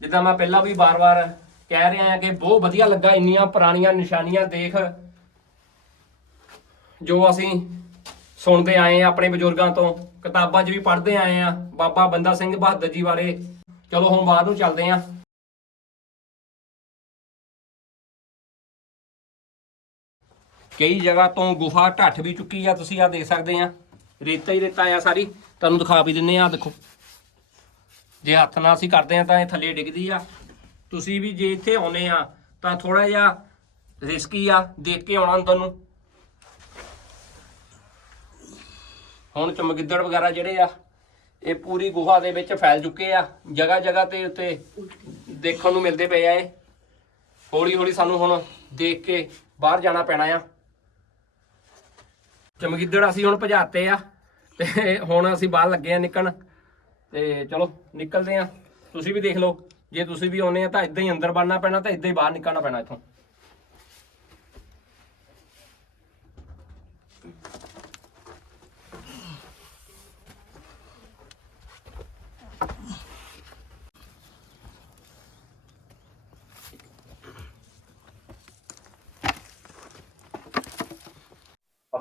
ਜਿੱਦਾਂ ਮੈਂ ਪਹਿਲਾਂ ਵੀ ਬਾਰ-ਬਾਰ ਕਹਿ ਰਿਹਾ ਹਾਂ ਕਿ ਬਹੁਤ ਵਧੀਆ ਲੱਗਾ ਇੰਨੀਆਂ ਪੁਰਾਣੀਆਂ ਨਿਸ਼ਾਨੀਆਂ ਦੇਖ। ਜੋ ਅਸੀਂ ਸੁਣਦੇ ਆਏ ਆ ਆਪਣੇ ਬਜ਼ੁਰਗਾਂ ਤੋਂ, ਕਿਤਾਬਾਂ 'ਚ ਵੀ ਪੜ੍ਹਦੇ ਆਏ ਆ, ਬਾਬਾ ਬੰਦਾ ਸਿੰਘ ਬਹਾਦਰ ਜੀ ਬਾਰੇ। ਚਲੋ ਹੁਣ ਬਾਅਦ ਨੂੰ ਚੱਲਦੇ ਆ। ਕਈ ਜਗ੍ਹਾ ਤੋਂ ਗੁਫਾ ਢੱਠ ਵੀ ਚੁੱਕੀ ਆ, ਤੁਸੀਂ ਆ ਦੇਖ ਸਕਦੇ ਆ। ਰੇਤਾ ਹੀ ਰੇਤਾ ਆ ਸਾਰੀ। ਤੁਹਾਨੂੰ ਦਿਖਾ ਵੀ ਦਿੰਨੇ ਆ ਦੇਖੋ। ਜੇ ਹੱਥ ਨਾਲ ਅਸੀਂ ਕਰਦੇ ਆ ਤਾਂ ਇਹ ਥੱਲੇ ਡਿੱਗਦੀ ਆ। ਤੁਸੀਂ ਵੀ ਜੇ ਇੱਥੇ ਆਉਨੇ ਆ, ਤਾਂ ਥੋੜਾ ਜਿਹਾ ਰਿਸਕੀ ਆ, ਦੇਖ ਕੇ ਆਉਣਾ ਤੁਹਾਨੂੰ ਹੁਣ ਚਮਗਿੱਦੜ ਵਗੈਰਾ ਜਿਹੜੇ ਆ, ਇਹ ਪੂਰੀ ਗੁਫਾ ਦੇ ਵਿੱਚ ਫੈਲ ਚੁੱਕੇ ਆ, ਜਗ੍ਹਾ ਜਗ੍ਹਾ ਤੇ ਉੱਤੇ ਦੇਖਣ ਨੂੰ ਮਿਲਦੇ ਪਏ ਆ ਇਹ। ਹੌਲੀ ਹੌਲੀ ਸਾਨੂੰ ਹੁਣ ਦੇਖ ਕੇ ਬਾਹਰ ਜਾਣਾ ਪੈਣਾ ਆ। ਚਮਗਿੱਦੜ ਅਸੀਂ ਹੁਣ ਭਜਾਤੇ ਆ ਤੇ ਹੁਣ ਅਸੀਂ ਬਾਹਰ ਲੱਗੇ ਆ ਨਿਕਲਣ। ਤੇ ਚਲੋ, ਨਿਕਲਦੇ ਆ। ਤੁਸੀਂ ਵੀ ਦੇਖ ਲਓ। ਜੇ ਤੁਸੀਂ ਵੀ ਆਉਨੇ ਆ ਤਾਂ ਇਦਾਂ ਹੀ ਅੰਦਰ ਵੜਨਾ ਪੈਣਾ ਤਾਂ ਇਦਾਂ ਹੀ ਬਾਹਰ ਨਿਕਲਣਾ ਪੈਣਾ ਇੱਥੋਂ।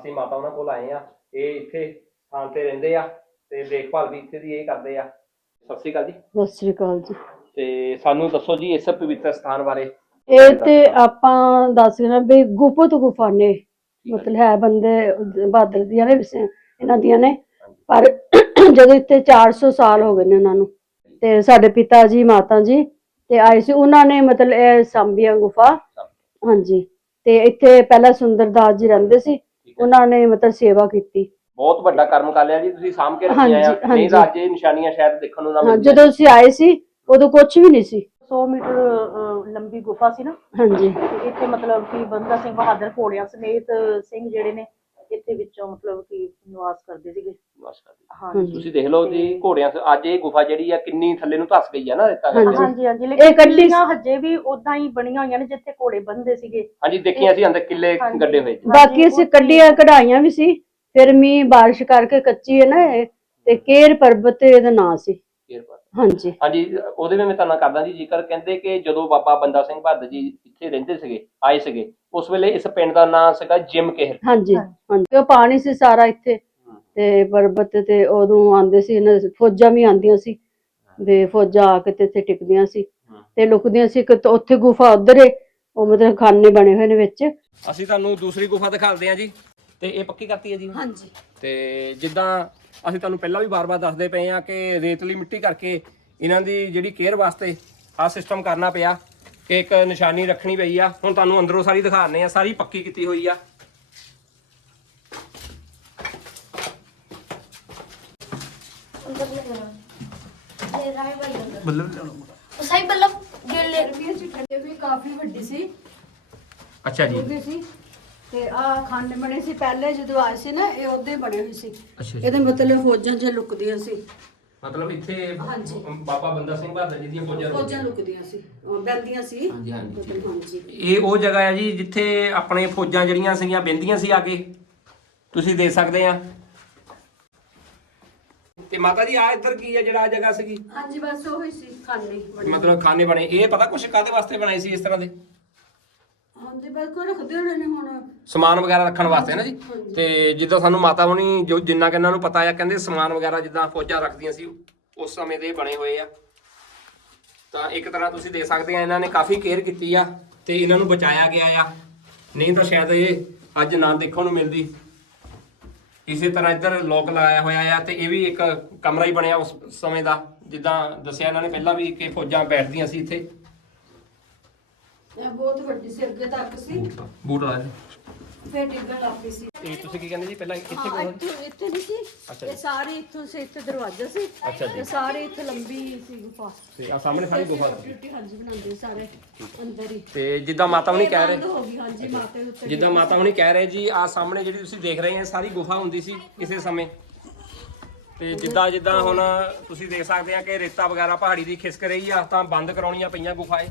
ਅਸੀਂ ਮਾਤਾ ਉਹਨਾਂ ਕੋਲ ਆਏ ਆ ਇਹ ਇੱਥੇ ਥਾਂ ਤੇ ਰਹਿੰਦੇ ਆ ਤੇ ਦੇਖਭਾਲ ਵੀ ਇੱਥੇ ਦੀ ਇਹ ਕਰਦੇ ਆ। ਸਤਿ ਸ਼੍ਰੀ ਅਕਾਲ ਜੀ। ਸਤਿ ਸ੍ਰੀ ਅਕਾਲ ਜੀ। ਤੇ ਸਾਨੂੰ ਦੱਸੋ ਜੀ ਇਸ ਪਵਿੱਤਰ ਸਥਾਨ ਬਾਰੇ। ਇਹ ਤੇ ਆਪਾਂ ਦੱਸ ਰਹੇ ਹਾਂ ਵੀ ਗੁਫਤ ਗੁਫਾ ਨੇ। ਮਤਲਬ ਹੈ ਬੰਦੇ ਬਹਾਦਰ ਦੀਆਂ ਨੇ ਵੈਸੇ ਇਹਨਾਂ ਦੀਆਂ ਨੇ। ਪਰ ਜਦੋਂ ਇੱਥੇ 400 ਸਾਲ ਹੋ ਗਏ ਨੇ ਉਹਨਾਂ ਨੂੰ। ਤੇ ਸਾਡੇ ਪਿਤਾ ਜੀ ਮਾਤਾ ਜੀ ਤੇ ਆਏ ਸੀ ਉਹਨਾਂ ਨੇ ਮਤਲਬ ਇਹ ਸਾਂਭੀਆਂ ਗੁਫਾ। ਹਾਂਜੀ। ਤੇ ਇੱਥੇ ਪਹਿਲਾਂ ਸੁੰਦਰਦਾਸ ਜੀ ਰਹਿੰਦੇ ਸੀ। ਉਹਨਾਂ ਨੇ ਮਤਲਬ ਸੇਵਾ ਕੀਤੀ। ਬਹੁਤ ਵੱਡਾ ਕਰਮ ਕਰ ਲਿਆ ਜੀ ਤੁਸੀਂ ਸਾਂਭ ਕੇ ਹਾਂਜੀ, ਰੱਖਿਆ ਆ ਨਹੀਂ। ਤਾਂ ਅੱਜ ਇਹ ਨਿਸ਼ਾਨੀਆਂ ਸ਼ਾਇਦ ਦੇਖਣ ਨੂੰ ਨਾ ਹਾਂ ਮਿਲਦੀਆਂ। ਜਦੋਂ ਅਸੀਂ ਆਏ ਸੀ ਉਦੋਂ ਕੁਝ ਵੀ ਨਹੀਂ ਸੀ। 100 ਮੀਟਰ ਅਹ, ਲੰਬੀ ਗੁਫਾ ਸੀ ਨਾ। ਹਾਂਜੀ। ਤੇ ਇੱਥੇ ਮਤਲਬ ਕਿ ਬੰਦਾ ਸਿੰਘ ਬਹਾਦਰ ਘੋੜਿਆਂ ਸਮੇਤ ਸਿੰਘ ਜਿਹੜੇ ਨੇ ਇੱਥੇ ਵਿੱਚੋਂ ਮਤਲਬ ਕਿ ਨਿਵਾਸ ਕਰਦੇ ਸੀਗੇ ਬਸ ਕਰ ਦਿਓ। ਹਾਂਜੀ ਤੁਸੀਂ ਦੇਖ ਲਓ ਜੀ ਘੋੜਿਆਂ ਸ- ਅੱਜ ਇਹ ਗੁਫਾ ਜਿਹੜੀ ਆ ਕਿੰਨੀ ਥੱਲੇ ਨੂੰ ਧੱਸ ਗਈ ਆ ਨਾ ਰੇਤਾ ਕਰਕੇ। ਹਾਂਜੀ। ਹਾਂਜੀ ਲੇਕਿਨ ਕੱਢੀ- ਕਿੱਲੀਆਂ ਹਜੇ ਵੀ ਉਦਾਂ ਹੀ ਬਣੀਆਂ ਹੋਈਆਂ ਨੇ ਜਿੱਥੇ ਘੋੜੇ ਬੰਨਦੇ ਸੀਗੇ ਹਾਂਜੀ ਦੇਖੀਆਂ ਸੀ ਅੰਦਰ ਕਿੱਲੇ ਹਾਂਜੀ। ਗੱਡੇ ਹੋਏ ਜੀ। ਬਾਕੀ ਅਸੀਂ ਕੱਢੀਆਂ ਕਢਾਈਆਂ ਵੀ ਸੀ ਫਿਰ ਮੀਂਹ ਬਾਰਿਸ਼ ਕਰਕੇ ਕੱਚੀ ਹੈ ਨਾ ਇਹ ਤੇ ਕੇਰ ਪਰਬਤ ਇਹਦਾ ਨਾਂ ਸੀ ਹਾਂਜੀ ਹਾਂਜੀ ਉਹਦੇ ਵਿੱਚ ਮੈਂ ਤੁਹਾਨੂੰ ਕਰਦਾ ਜੀ ਜ਼ਿਕਰ ਕਹਿੰਦੇ ਕਿ ਜਦੋਂ ਬਾਬਾ ਬੰਦਾ ਸਿੰਘ ਬਹਾਦਰ ਜੀ ਇੱਥੇ ਰਹਿੰਦੇ ਸੀਗੇ ਆਏ ਸੀਗੇ ਉਸ ਵੇਲੇ ਇਸ ਪਿੰਡ ਦਾ ਨਾਮ ਸੀਗਾ ਜਿਮ ਕੇਰ ਹਾਂਜੀ ਹਾਂਜੀ। ਉਹ ਪਾਣੀ ਸੀ ਸਾਰਾ ਇੱਥੇ। ਤੇ ਪਰਬਤ ਤੇ ਉਦੋਂ ਆਂਦੇ ਸੀ ਇਹਨਾਂ ਦੇ ਫੌਜਾਂ ਵੀ ਆਂਦੀਆਂ ਸੀ। ਤੇ ਫੌਜਾਂ ਆ ਕੇ ਤੇ ਇੱਥੇ ਟਿਕਦੀਆਂ ਸੀ। ਤੇ ਲੁਕਦੀਆਂ ਸੀ ਕਿ ਉੱਥੇ ਗੁਫਾ ਉਧਰ ਏ ਉਹ ਮਤਲਬ ਖਾਨੇ ਬਣੇ ਹੋਏ ਨੇ ਵਿੱਚ। ਅਸੀਂ ਤੁਹਾਨੂੰ ਦੂਸਰੀ ਗੁਫਾ ਦਿਖਾਉਂਦੇ ਹਾਂ ਜੀ। ਤੇ ਇਹ ਪੱਕੀ ਕਰਤੀ ਹੈ ਜੀ? ਹਾਂਜੀ। ਤੇ ਜਿੱਦਾਂ ਅਸੀਂ ਤੁਹਾਨੂੰ ਪਹਿਲਾਂ ਵੀ ਬਾਰ-ਬਾਰ ਦੱਸਦੇ ਪਏ ਆ ਕਿ ਰੇਤਲੀ ਮਿੱਟੀ ਕਰਕੇ ਇਹਨਾਂ ਦੀ ਜਿਹੜੀ ਕੇਅਰ ਵਾਸਤੇ ਆ ਸਿਸਟਮ ਕਰਨਾ ਪਿਆ। ਕਿ ਇੱਕ ਨਿਸ਼ਾਨੀ ਰੱਖਣੀ ਪਈ ਆ। ਹੁਣ ਤੁਹਾਨੂੰ ਅੰਦਰੋਂ ਸਾਰੀ ਦਿਖਾਣੇ ਆ ਸਾਰੀ ਪੱਕੀ ਕੀਤੀ ਹੋਈ ਆ। ਬੱਲਬ ਸਾਈ ਬੱਲਬ ਲੈ ਵੀ ਕਾਫੀ ਵੱਡੀ ਸੀ। ਅੱਛਾ ਜੀ। ਉਹਦੇ ਸੀ। ਤੇ ਆ ਖੰਡ ਬਣੇ ਸੀ। ਪਹਿਲੇ ਜਦੋਂ ਆਏ ਸੀ ਨਾ ਇਹ ਉਹਦੇ ਬਣੇ ਹੋਏ ਸੀ। ਅੱਛਾ ਇਹਦੇ ਮਤਲਬ ਫੌਜਾਂ 'ਚ ਲੁਕਦੀਆਂ ਸੀ। ਮਤਲਬ ਇੱਥੇ ਹਾਂਜੀ। ਬਾਬਾ ਬੰਦਾ ਸਿੰਘ ਬਹਾਦਰ ਜੀ ਦੀਆਂ ਫੌਜਾਂ ਫੌਜਾਂ ਲੁਕਦੀਆਂ ਸੀ। ਉਹ ਬੈੰਦੀਆਂ ਸੀ। ਹਾਂਜੀ, ਹਾਂਜੀ। ਮਤਲਬ ਹਾਂਜੀ। ਇਹ ਉਹ ਜਗ੍ਹਾ ਹੈ ਜੀ ਜਿੱਥੇ ਆਪਣੇ ਫੌਜਾਂ ਜਿਹੜੀਆਂ ਸੀਗੀਆਂ ਬਹਿੰਦੀਆਂ ਸੀ ਆ ਕੇ। ਤੁਸੀਂ ਦੇਖ ਸਕਦੇ ਆ। ਤੇ ਮਾਤਾ ਜੀ ਆ ਇੱਧਰ ਕੀ ਹੈ ਜਿਹੜਾ ਆਹ ਜਗ੍ਹਾ ਸੀਗੀ? ਹਾਂਜੀ ਬਸ ਉਹੀ ਸੀ ਖਾਨੇ ਬਣੇ ਮਤਲਬ ਖਾਨੇ ਬਣੇ। ਇਹ ਪਤਾ ਕੁਛ ਕਾਦੇ ਵਾਸਤੇ ਬਣਾਏ ਸੀ ਇਸ ਤਰ੍ਹਾਂ ਦੇ? ਹਾਂਜੀ ਬਸ ਕੋ ਰੱਖਦੇ ਹੋਣੇ ਨੇ ਹੁਣ। ਸਮਾਨ ਵਗੈਰਾ ਰੱਖਣ ਵਾਸਤੇ ਨਾ ਜੀ। ਤੇ ਜਿੱਦਾਂ ਸਾਨੂੰ ਮਾਤਾ ਹੁਣੀ ਜੋ ਜਿੰਨਾ ਕਿ ਇਹਨਾਂ ਨੂੰ ਪਤਾ ਆ ਕਹਿੰਦੇ ਸਮਾਨ ਵਗੈਰਾ ਜਿੱਦਾਂ ਫੌਜਾਂ ਰੱਖਦੀਆਂ ਸੀ ਉਸ ਸਮੇਂ ਦੇ ਬਣੇ ਹੋਏ ਆ। ਤਾਂ ਇੱਕ ਤਰ੍ਹਾਂ ਤੁਸੀਂ ਦੇਖ ਸਕਦੇ ਆ ਇਹਨਾਂ ਨੇ ਕਾਫੀ ਕੇਅਰ ਕੀਤੀ ਆ ਤੇ ਇਹਨਾਂ ਨੂੰ ਬਚਾਇਆ ਗਿਆ ਆ। ਨਹੀਂ ਤਾਂ ਸ਼ਾਇਦ ਇਹ ਅੱਜ ਨਾ ਦੇਖਣ ਨੂੰ ਮਿਲਦੀ। ਇਸੇ ਤਰ੍ਹਾਂ ਇੱਧਰ ਲੋਕ ਲਾਇਆ ਹੋਇਆ ਆ ਤੇ ਇਹ ਵੀ ਇੱਕ ਕਮਰਾ ਹੀ ਬਣਿਆ ਉਸ ਸਮੇਂ ਦਾ। ਜਿੱਦਾਂ ਦੱਸਿਆ ਇਹਨਾਂ ਨੇ ਪਹਿਲਾਂ ਵੀ ਕਿ ਫੌਜਾਂ ਬੈਠਦੀਆਂ ਸੀ ਇੱਥੇ। ਇਹ ਬਹੁਤ ਵੱਡੀ ਸੀ ਅੱਗੇ ਤੱਕ ਸੀ। ਬੂਟ ਲਾ ਫੇਰ ਡਿੱਗਣ ਲੱਗ ਪਈ ਸੀ। ਇਹ ਤੁਸੀਂ ਕੀ ਕਹਿੰਦੇ ਜੀ ਪਹਿਲਾਂ ਇੱਥੇ ਹਾਂ, ਕੋਲ ਇੱਥੇ ਇੱਥੇ ਨਹੀਂ ਸੀ। ਅੱਛਾ ਇਹ ਸਾਰੇ ਇੱਥੋਂ ਸੇ ਇੱਥੇ ਦਰਵਾਜ਼ਾ ਸੀ। ਅੱਛਾ ਜੀ। ਤੇ ਸਾਰੇ ਇੱਥੇ ਲੰਬੀ ਸੀ ਗੁਫਾ। ਤੇ ਆ ਸਾਹਮਣੇ ਸਾਰੀ ਗੁਫਾ ਰੋਟੀ ਹਾਂਜੀ ਬਣਾਉਂਦੇ ਸਾਰੇ ਅੰਦਰ ਹੀ। ਤੇ ਜਿੱਦਾਂ ਮਾਤਾ ਹੁਣੀ ਕਹਿ ਰਹੇ ਹੋ ਗਈ ਹਾਂਜੀ ਮਾਤਾ ਦੇ ਉੱਤੇ ਜਿੱਦਾਂ ਮਾਤਾ ਹੁਣੀ ਕਹਿ ਰਹੇ ਜੀ ਆ ਸਾਹਮਣੇ ਜਿਹੜੀ ਤੁਸੀਂ ਦੇਖ ਰਹੇ ਸਾਰੀ ਗੁਫਾ ਹੁੰਦੀ ਸੀ ਕਿਸੇ ਸਮੇਂ। ਤੇ ਜਿੱਦਾਂ ਜਿੱਦਾਂ ਹੁਣ ਤੁਸੀਂ ਦੇਖ ਸਕਦੇ ਆ ਕਿ ਰੇਤਾ ਵਗੈਰਾ ਪਹਾੜੀ ਦੀ ਖਿਸਕ ਰਹੀ ਆ ਤਾਂ ਬੰਦ ਕਰਾਉਣੀਆਂ ਪਈਆਂ ਗੁਫਾਏ।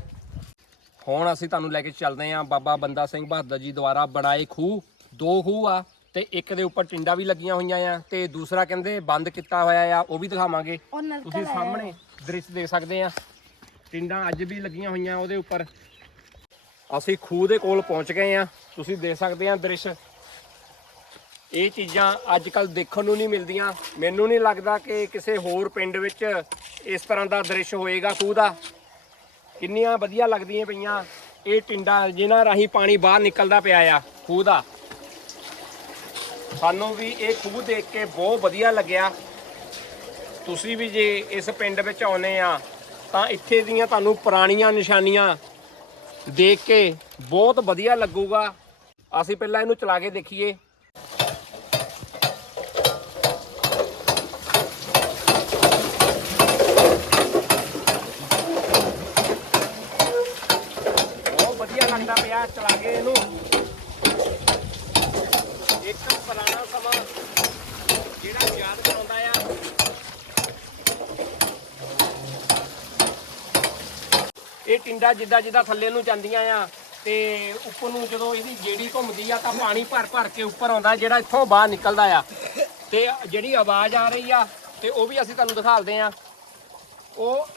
ਹੁਣ ਅਸੀਂ ਤੁਹਾਨੂੰ ਲੈ ਕੇ ਚੱਲਦੇ ਆ ਬਾਬਾ ਬੰਦਾ ਸਿੰਘ ਬਹਾਦਰ ਜੀ ਦੁਆਰਾ ਬਣਾਏ ਖੂਹ ਦੋ ਖੂਹ ਆ ਤੇ ਇੱਕ ਦੇ ਉੱਪਰ ਟਿੰਡਾ ਵੀ ਲੱਗੀਆਂ ਹੋਈਆਂ ਆ ਤੇ ਦੂਸਰਾ ਕਹਿੰਦੇ ਬੰਦ ਕੀਤਾ ਹੋਇਆ ਆ ਉਹ ਵੀ ਦਿਖਾਵਾਂਗੇ। ਤੁਸੀਂ ਸਾਹਮਣੇ ਦ੍ਰਿਸ਼ ਦੇਖ ਸਕਦੇ ਆ। ਟਿੰਡਾਂ ਅੱਜ ਵੀ ਲੱਗੀਆਂ ਹੋਈਆਂ ਉਹਦੇ ਉੱਪਰ। ਅਸੀਂ ਖੂਹ ਦੇ ਕੋਲ ਪਹੁੰਚ ਗਏ ਆ। ਤੁਸੀਂ ਦੇਖ ਸਕਦੇ ਆ ਦ੍ਰਿਸ਼। ਇਹ ਚੀਜ਼ਾਂ ਅੱਜ ਕੱਲ ਦੇਖਣ ਨੂੰ ਨਹੀਂ ਮਿਲਦੀਆਂ। ਮੈਨੂੰ ਨਹੀਂ ਲੱਗਦਾ ਕਿ ਕਿਸੇ ਹੋਰ ਪਿੰਡ ਵਿੱਚ ਇਸ ਤਰ੍ਹਾਂ ਦਾ ਦ੍ਰਿਸ਼ ਹੋਏਗਾ ਖੂਹ ਦਾ। ਕਿੰਨੀਆਂ ਵਧੀਆ ਲੱਗਦੀਆਂ ਪਈਆਂ। ਇਹ ਟਿੰਡਾ ਜਿਨ੍ਹਾਂ ਰਾਹੀਂ ਪਾਣੀ ਬਾਹਰ ਨਿਕਲਦਾ ਪਿਆ ਆ, ਖੂਹ ਦਾ। ਸਾਨੂੰ ਵੀ ਇਹ ਖੂਹ ਦੇਖ ਕੇ ਬਹੁਤ ਵਧੀਆ ਲੱਗਿਆ। ਤੁਸੀਂ ਵੀ ਜੇ ਇਸ ਪਿੰਡ ਵਿੱਚ ਆਉਨੇ ਆ, ਤਾਂ ਇੱਥੇ ਦੀਆਂ ਤੁਹਾਨੂੰ ਪੁਰਾਣੀਆਂ ਨਿਸ਼ਾਨੀਆਂ ਦੇਖ ਕੇ ਬਹੁਤ ਵਧੀਆ ਲੱਗੂਗਾ। ਅਸੀਂ ਪਹਿਲਾਂ ਇਹਨੂੰ ਚਲਾ ਕੇ ਦੇਖੀਏ ਬਹੁਤ ਵਧੀਆ ਲੱਗਦਾ ਪਿਆ ਚਲਾ ਕੇ ਇਹਨੂੰ ਇੱਕ ਪੁਰਾਣਾ ਸਮਾਂ ਜਿਹੜਾ ਯਾਦ ਕਰਾਉਂਦਾ ਆ ਇਹ ਜਿੱਦਾਂ ਜਿੱਦਾਂ ਥੱਲੇ ਨੂੰ ਜਾਂਦੀਆਂ ਆ ਤੇ ਉੱਪਰ ਨੂੰ ਜਦੋਂ ਇਹਦੀ ਜੇੜੀ ਘੁੰਮਦੀ ਆ ਤਾਂ ਪਾਣੀ ਭਰ ਭਰ ਕੇ ਉੱਪਰ ਆਉਂਦਾ ਜਿਹੜਾ ਇੱਥੋਂ ਬਾਹਰ ਨਿਕਲਦਾ ਆ। ਤੇ ਜਿਹੜੀ ਆਵਾਜ਼ ਆ ਰਹੀ ਆ ਤੇ ਉਹ ਵੀ ਅਸੀਂ ਤੁਹਾਨੂੰ ਦਿਖਾਲਦੇ ਆ। ਉਹ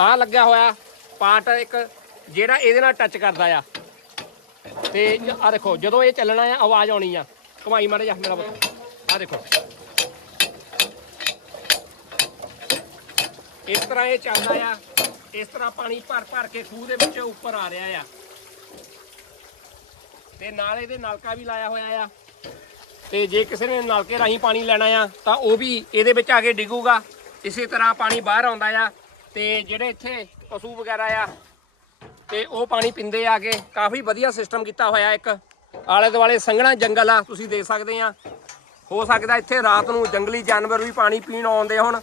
ਆ ਲੱਗਿਆ ਹੋਇਆ ਪਾਰਟ ਇੱਕ ਜਿਹੜਾ ਇਹਦੇ ਨਾਲ ਟੱਚ ਕਰਦਾ ਆ। ਤੇ ਆ ਦੇਖੋ, ਜਦੋਂ ਇਹ ਚੱਲਣਾ ਆ, ਆਵਾਜ਼ ਆਉਣੀ ਆ। ਕਮਾਈ ਮਾਰੇ ਜਾ ਮੇਰਾ ਪੁੱਤ। ਆ ਦੇਖੋ। ਇਸ ਤਰ੍ਹਾਂ ਇਹ ਚੱਲਦਾ ਆ। ਇਸ ਤਰ੍ਹਾਂ ਪਾਣੀ ਭਰ ਭਰ ਕੇ ਖੂਹ ਦੇ ਵਿੱਚ ਉੱਪਰ ਆ ਰਿਹਾ ਆ। ਤੇ ਨਾਲ ਇਹਦੇ ਨਲਕਾ ਵੀ ਲਾਇਆ ਹੋਇਆ ਆ। ਤੇ ਜੇ ਕਿਸੇ ਨੇ ਨਲਕੇ ਰਾਹੀਂ ਪਾਣੀ ਲੈਣਾ ਆ, ਤਾਂ ਉਹ ਵੀ ਇਹਦੇ ਵਿੱਚ ਆ ਕੇ ਡਿੱਗੂਗਾ। ਇਸੇ ਤਰ੍ਹਾਂ ਪਾਣੀ ਬਾਹਰ ਆਉਂਦਾ ਆ ਤੇ ਜਿਹੜੇ ਇੱਥੇ ਪਸ਼ੂ ਵਗੈਰਾ ਆ, ਤੇ ਉਹ ਪਾਣੀ ਪਿੰਦੇ ਆ ਕੇ ਕਾਫੀ ਵਧੀਆ ਸਿਸਟਮ ਕੀਤਾ ਹੋਇਆ ਇੱਕ। ਆਲੇ ਦੁਆਲੇ ਸੰਘਣਾ ਜੰਗਲ ਆ, ਤੁਸੀਂ ਦੇਖ ਸਕਦੇ ਆ। ਹੋ ਸਕਦਾ ਇੱਥੇ ਰਾਤ ਨੂੰ ਜੰਗਲੀ ਜਾਨਵਰ ਵੀ ਪਾਣੀ ਪੀਣ ਆਉਂਦੇ ਹੋਣ।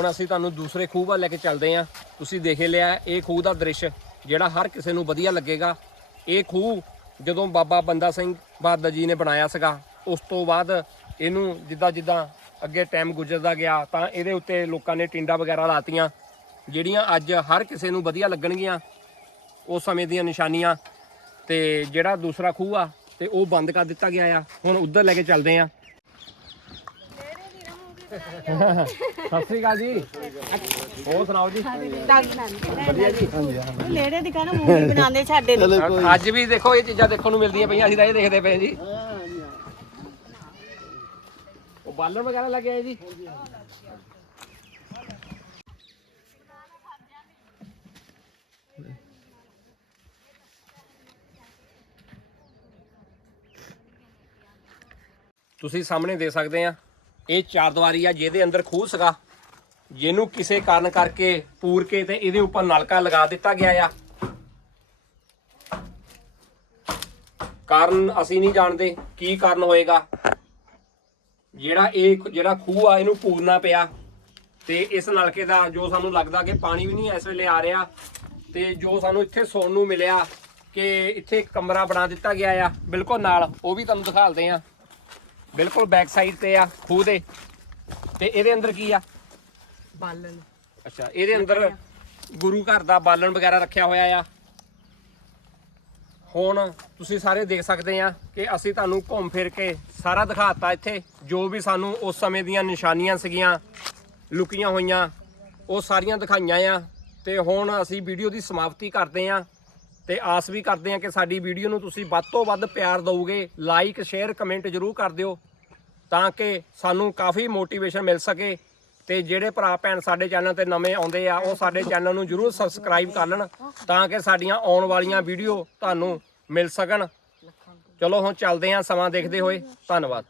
ਹੁਣ ਅਸੀਂ ਤੁਹਾਨੂੰ ਦੂਸਰੇ ਖੂਹ ਵੱਲ ਲੈ ਕੇ ਚੱਲਦੇ ਹਾਂ। ਤੁਸੀਂ ਦੇਖ ਲਿਆ, ਇਹ ਖੂਹ ਦਾ ਦ੍ਰਿਸ਼, ਜਿਹੜਾ ਹਰ ਕਿਸੇ ਨੂੰ ਵਧੀਆ ਲੱਗੇਗਾ। ਇਹ ਖੂਹ ਜਦੋਂ ਬਾਬਾ ਬੰਦਾ ਸਿੰਘ ਬਹਾਦਰ ਜੀ ਨੇ ਬਣਾਇਆ ਸੀਗਾ, ਉਸ ਤੋਂ ਬਾਅਦ ਇਹਨੂੰ ਜਿੱਦਾਂ ਜਿੱਦਾਂ ਅੱਗੇ ਟਾਈਮ ਗੁਜ਼ਰਦਾ ਗਿਆ, ਤਾਂ ਇਹਦੇ ਉੱਤੇ ਲੋਕਾਂ ਨੇ ਟਿੰਡਾ ਵਗੈਰਾ ਲਾਤੀਆਂ, ਜਿਹੜੀਆਂ ਅੱਜ ਹਰ ਕਿਸੇ ਨੂੰ ਵਧੀਆ ਲੱਗਣਗੀਆਂ, ਉਸ ਸਮੇਂ ਦੀਆਂ ਨਿਸ਼ਾਨੀਆਂ। ਤੇ ਜਿਹੜਾ ਦੂਸਰਾ ਖੂਹ ਆ, ਤੇ ਉਹ ਬੰਦ ਕਰ ਦਿੱਤਾ ਗਿਆ ਆ। ਹੁਣ ਉੱਧਰ ਲੈ ਕੇ ਚੱਲਦੇ ਆ ਸਤਿ ਸ੍ਰੀ ਅਕਾਲ ਜੀ। ਹੋਰ ਸੁਣਾਓ ਜੀ? ਲੇੜੇ ਦੀ ਕਹਿੰਦਾ ਮੂਵੀ ਬਣਾਉਂਦੇ ਸਾਡੇ ਨੇ ਅੱਜ ਵੀ ਦੇਖੋ ਇਹ ਚੀਜ਼ਾਂ ਦੇਖਣ ਨੂੰ ਮਿਲਦੀਆਂ ਪਈਆਂ ਅਸੀਂ ਤਾਂ ਇਹ ਦੇਖਦੇ ਪਏ ਜੀ। ਉਹ ਬਾਲਣ ਵਗੈਰਾ ਲੱਗਿਆ ਹੈ ਜੀ। ਤੁਸੀਂ ਸਾਹਮਣੇ ਦੇ ਸਕਦੇ ਆ। ਇਹ ਚਾਰ ਦੀਵਾਰੀ ਆ, ਜਿਹਦੇ ਅੰਦਰ ਖੂਹ ਸੀਗਾ। ਜਿਹਨੂੰ ਕਿਸੇ ਕਾਰਨ ਕਰਕੇ ਪੂਰ ਕੇ ਤੇ ਇਹਦੇ ਉੱਪਰ ਨਲਕਾ ਲਗਾ ਦਿੱਤਾ ਗਿਆ ਆ। ਕਾਰਨ ਅਸੀਂ ਨਹੀਂ ਜਾਣਦੇ ਕੀ ਕਾਰਨ ਹੋਏਗਾ। ਜਿਹੜਾ ਇਹ ਜਿਹੜਾ ਖੂਹ ਆ, ਇਹਨੂੰ ਪੂਰਨਾ ਪਿਆ। ਤੇ ਇਸ ਨਲਕੇ ਦਾ ਜੋ ਸਾਨੂੰ ਲੱਗਦਾ ਕਿ ਪਾਣੀ ਵੀ ਨਹੀਂ ਇਸ ਵੇਲੇ ਆ ਰਿਹਾ, ਤੇ ਜੋ ਸਾਨੂੰ ਇੱਥੇ ਸੁਣਨ ਨੂੰ ਮਿਲਿਆ ਕਿ ਇੱਥੇ ਕਮਰਾ ਬਣਾ ਦਿੱਤਾ ਗਿਆ ਆ, ਬਿਲਕੁਲ ਨਾਲ, ਉਹ ਵੀ ਤੁਹਾਨੂੰ ਦਿਖਾਲਦੇ ਆ। ਬਿਲਕੁਲ ਬੈਕ ਸਾਈਡ ਤੇ ਆ ਖੂਹ ਦੇ। ਤੇ ਇਹਦੇ ਅੰਦਰ ਕੀ ਆ? ਬਾਲਣ। ਅੱਛਾ ਇਹਦੇ ਅੰਦਰ ਗੁਰੂ ਘਰ ਦਾ ਬਾਲਣ ਵਗੈਰਾ ਰੱਖਿਆ ਹੋਇਆ ਆ। ਹੁਣ ਤੁਸੀਂ ਸਾਰੇ ਦੇਖ ਸਕਦੇ ਆ ਕਿ ਅਸੀਂ ਤੁਹਾਨੂੰ ਘੁੰਮ ਫਿਰ ਕੇ ਸਾਰਾ ਦਿਖਾਤਾ ਇੱਥੇ। ਜੋ ਵੀ ਸਾਨੂੰ ਉਸ ਸਮੇਂ ਦੀਆਂ ਨਿਸ਼ਾਨੀਆਂ ਸੀਗੀਆਂ ਲੁਕੀਆਂ ਹੋਈਆਂ ਉਹ ਸਾਰੀਆਂ ਦਿਖਾਈਆਂ ਆ। ਤੇ ਹੁਣ ਅਸੀਂ ਵੀਡੀਓ ਦੀ ਸਮਾਪਤੀ ਕਰਦੇ ਆ। ਤੇ ਆਸ ਵੀ ਕਰਦੇ ਹਾਂ ਕਿ ਸਾਡੀ ਵੀਡੀਓ ਨੂੰ ਤੁਸੀਂ ਵੱਧ ਤੋਂ ਵੱਧ ਪਿਆਰ ਦਿਓਗੇ ਲਾਈਕ ਸ਼ੇਅਰ ਕਮੈਂਟ ਜਰੂਰ ਕਰ ਦਿਓ ਤਾਂ ਕਿ ਸਾਨੂੰ ਕਾਫੀ ਮੋਟੀਵੇਸ਼ਨ ਮਿਲ ਸਕੇ ਤੇ ਜਿਹੜੇ ਭਰਾ ਭੈਣ ਸਾਡੇ ਚੈਨਲ ਤੇ ਨਵੇਂ ਆਉਂਦੇ ਆ, ਉਹ ਸਾਡੇ ਚੈਨਲ ਨੂੰ ਜਰੂਰ ਸਬਸਕ੍ਰਾਈਬ ਕਰ ਲੈਣ ਤਾਂ ਕਿ ਸਾਡੀਆਂ ਆਉਣ ਵਾਲੀਆਂ ਵੀਡੀਓ ਤੁਹਾਨੂੰ ਮਿਲ ਸਕਣ। ਚਲੋ ਹੁਣ ਚੱਲਦੇ ਆ ਸਮਾਂ ਦੇਖਦੇ ਹੋਏ। ਧੰਨਵਾਦ।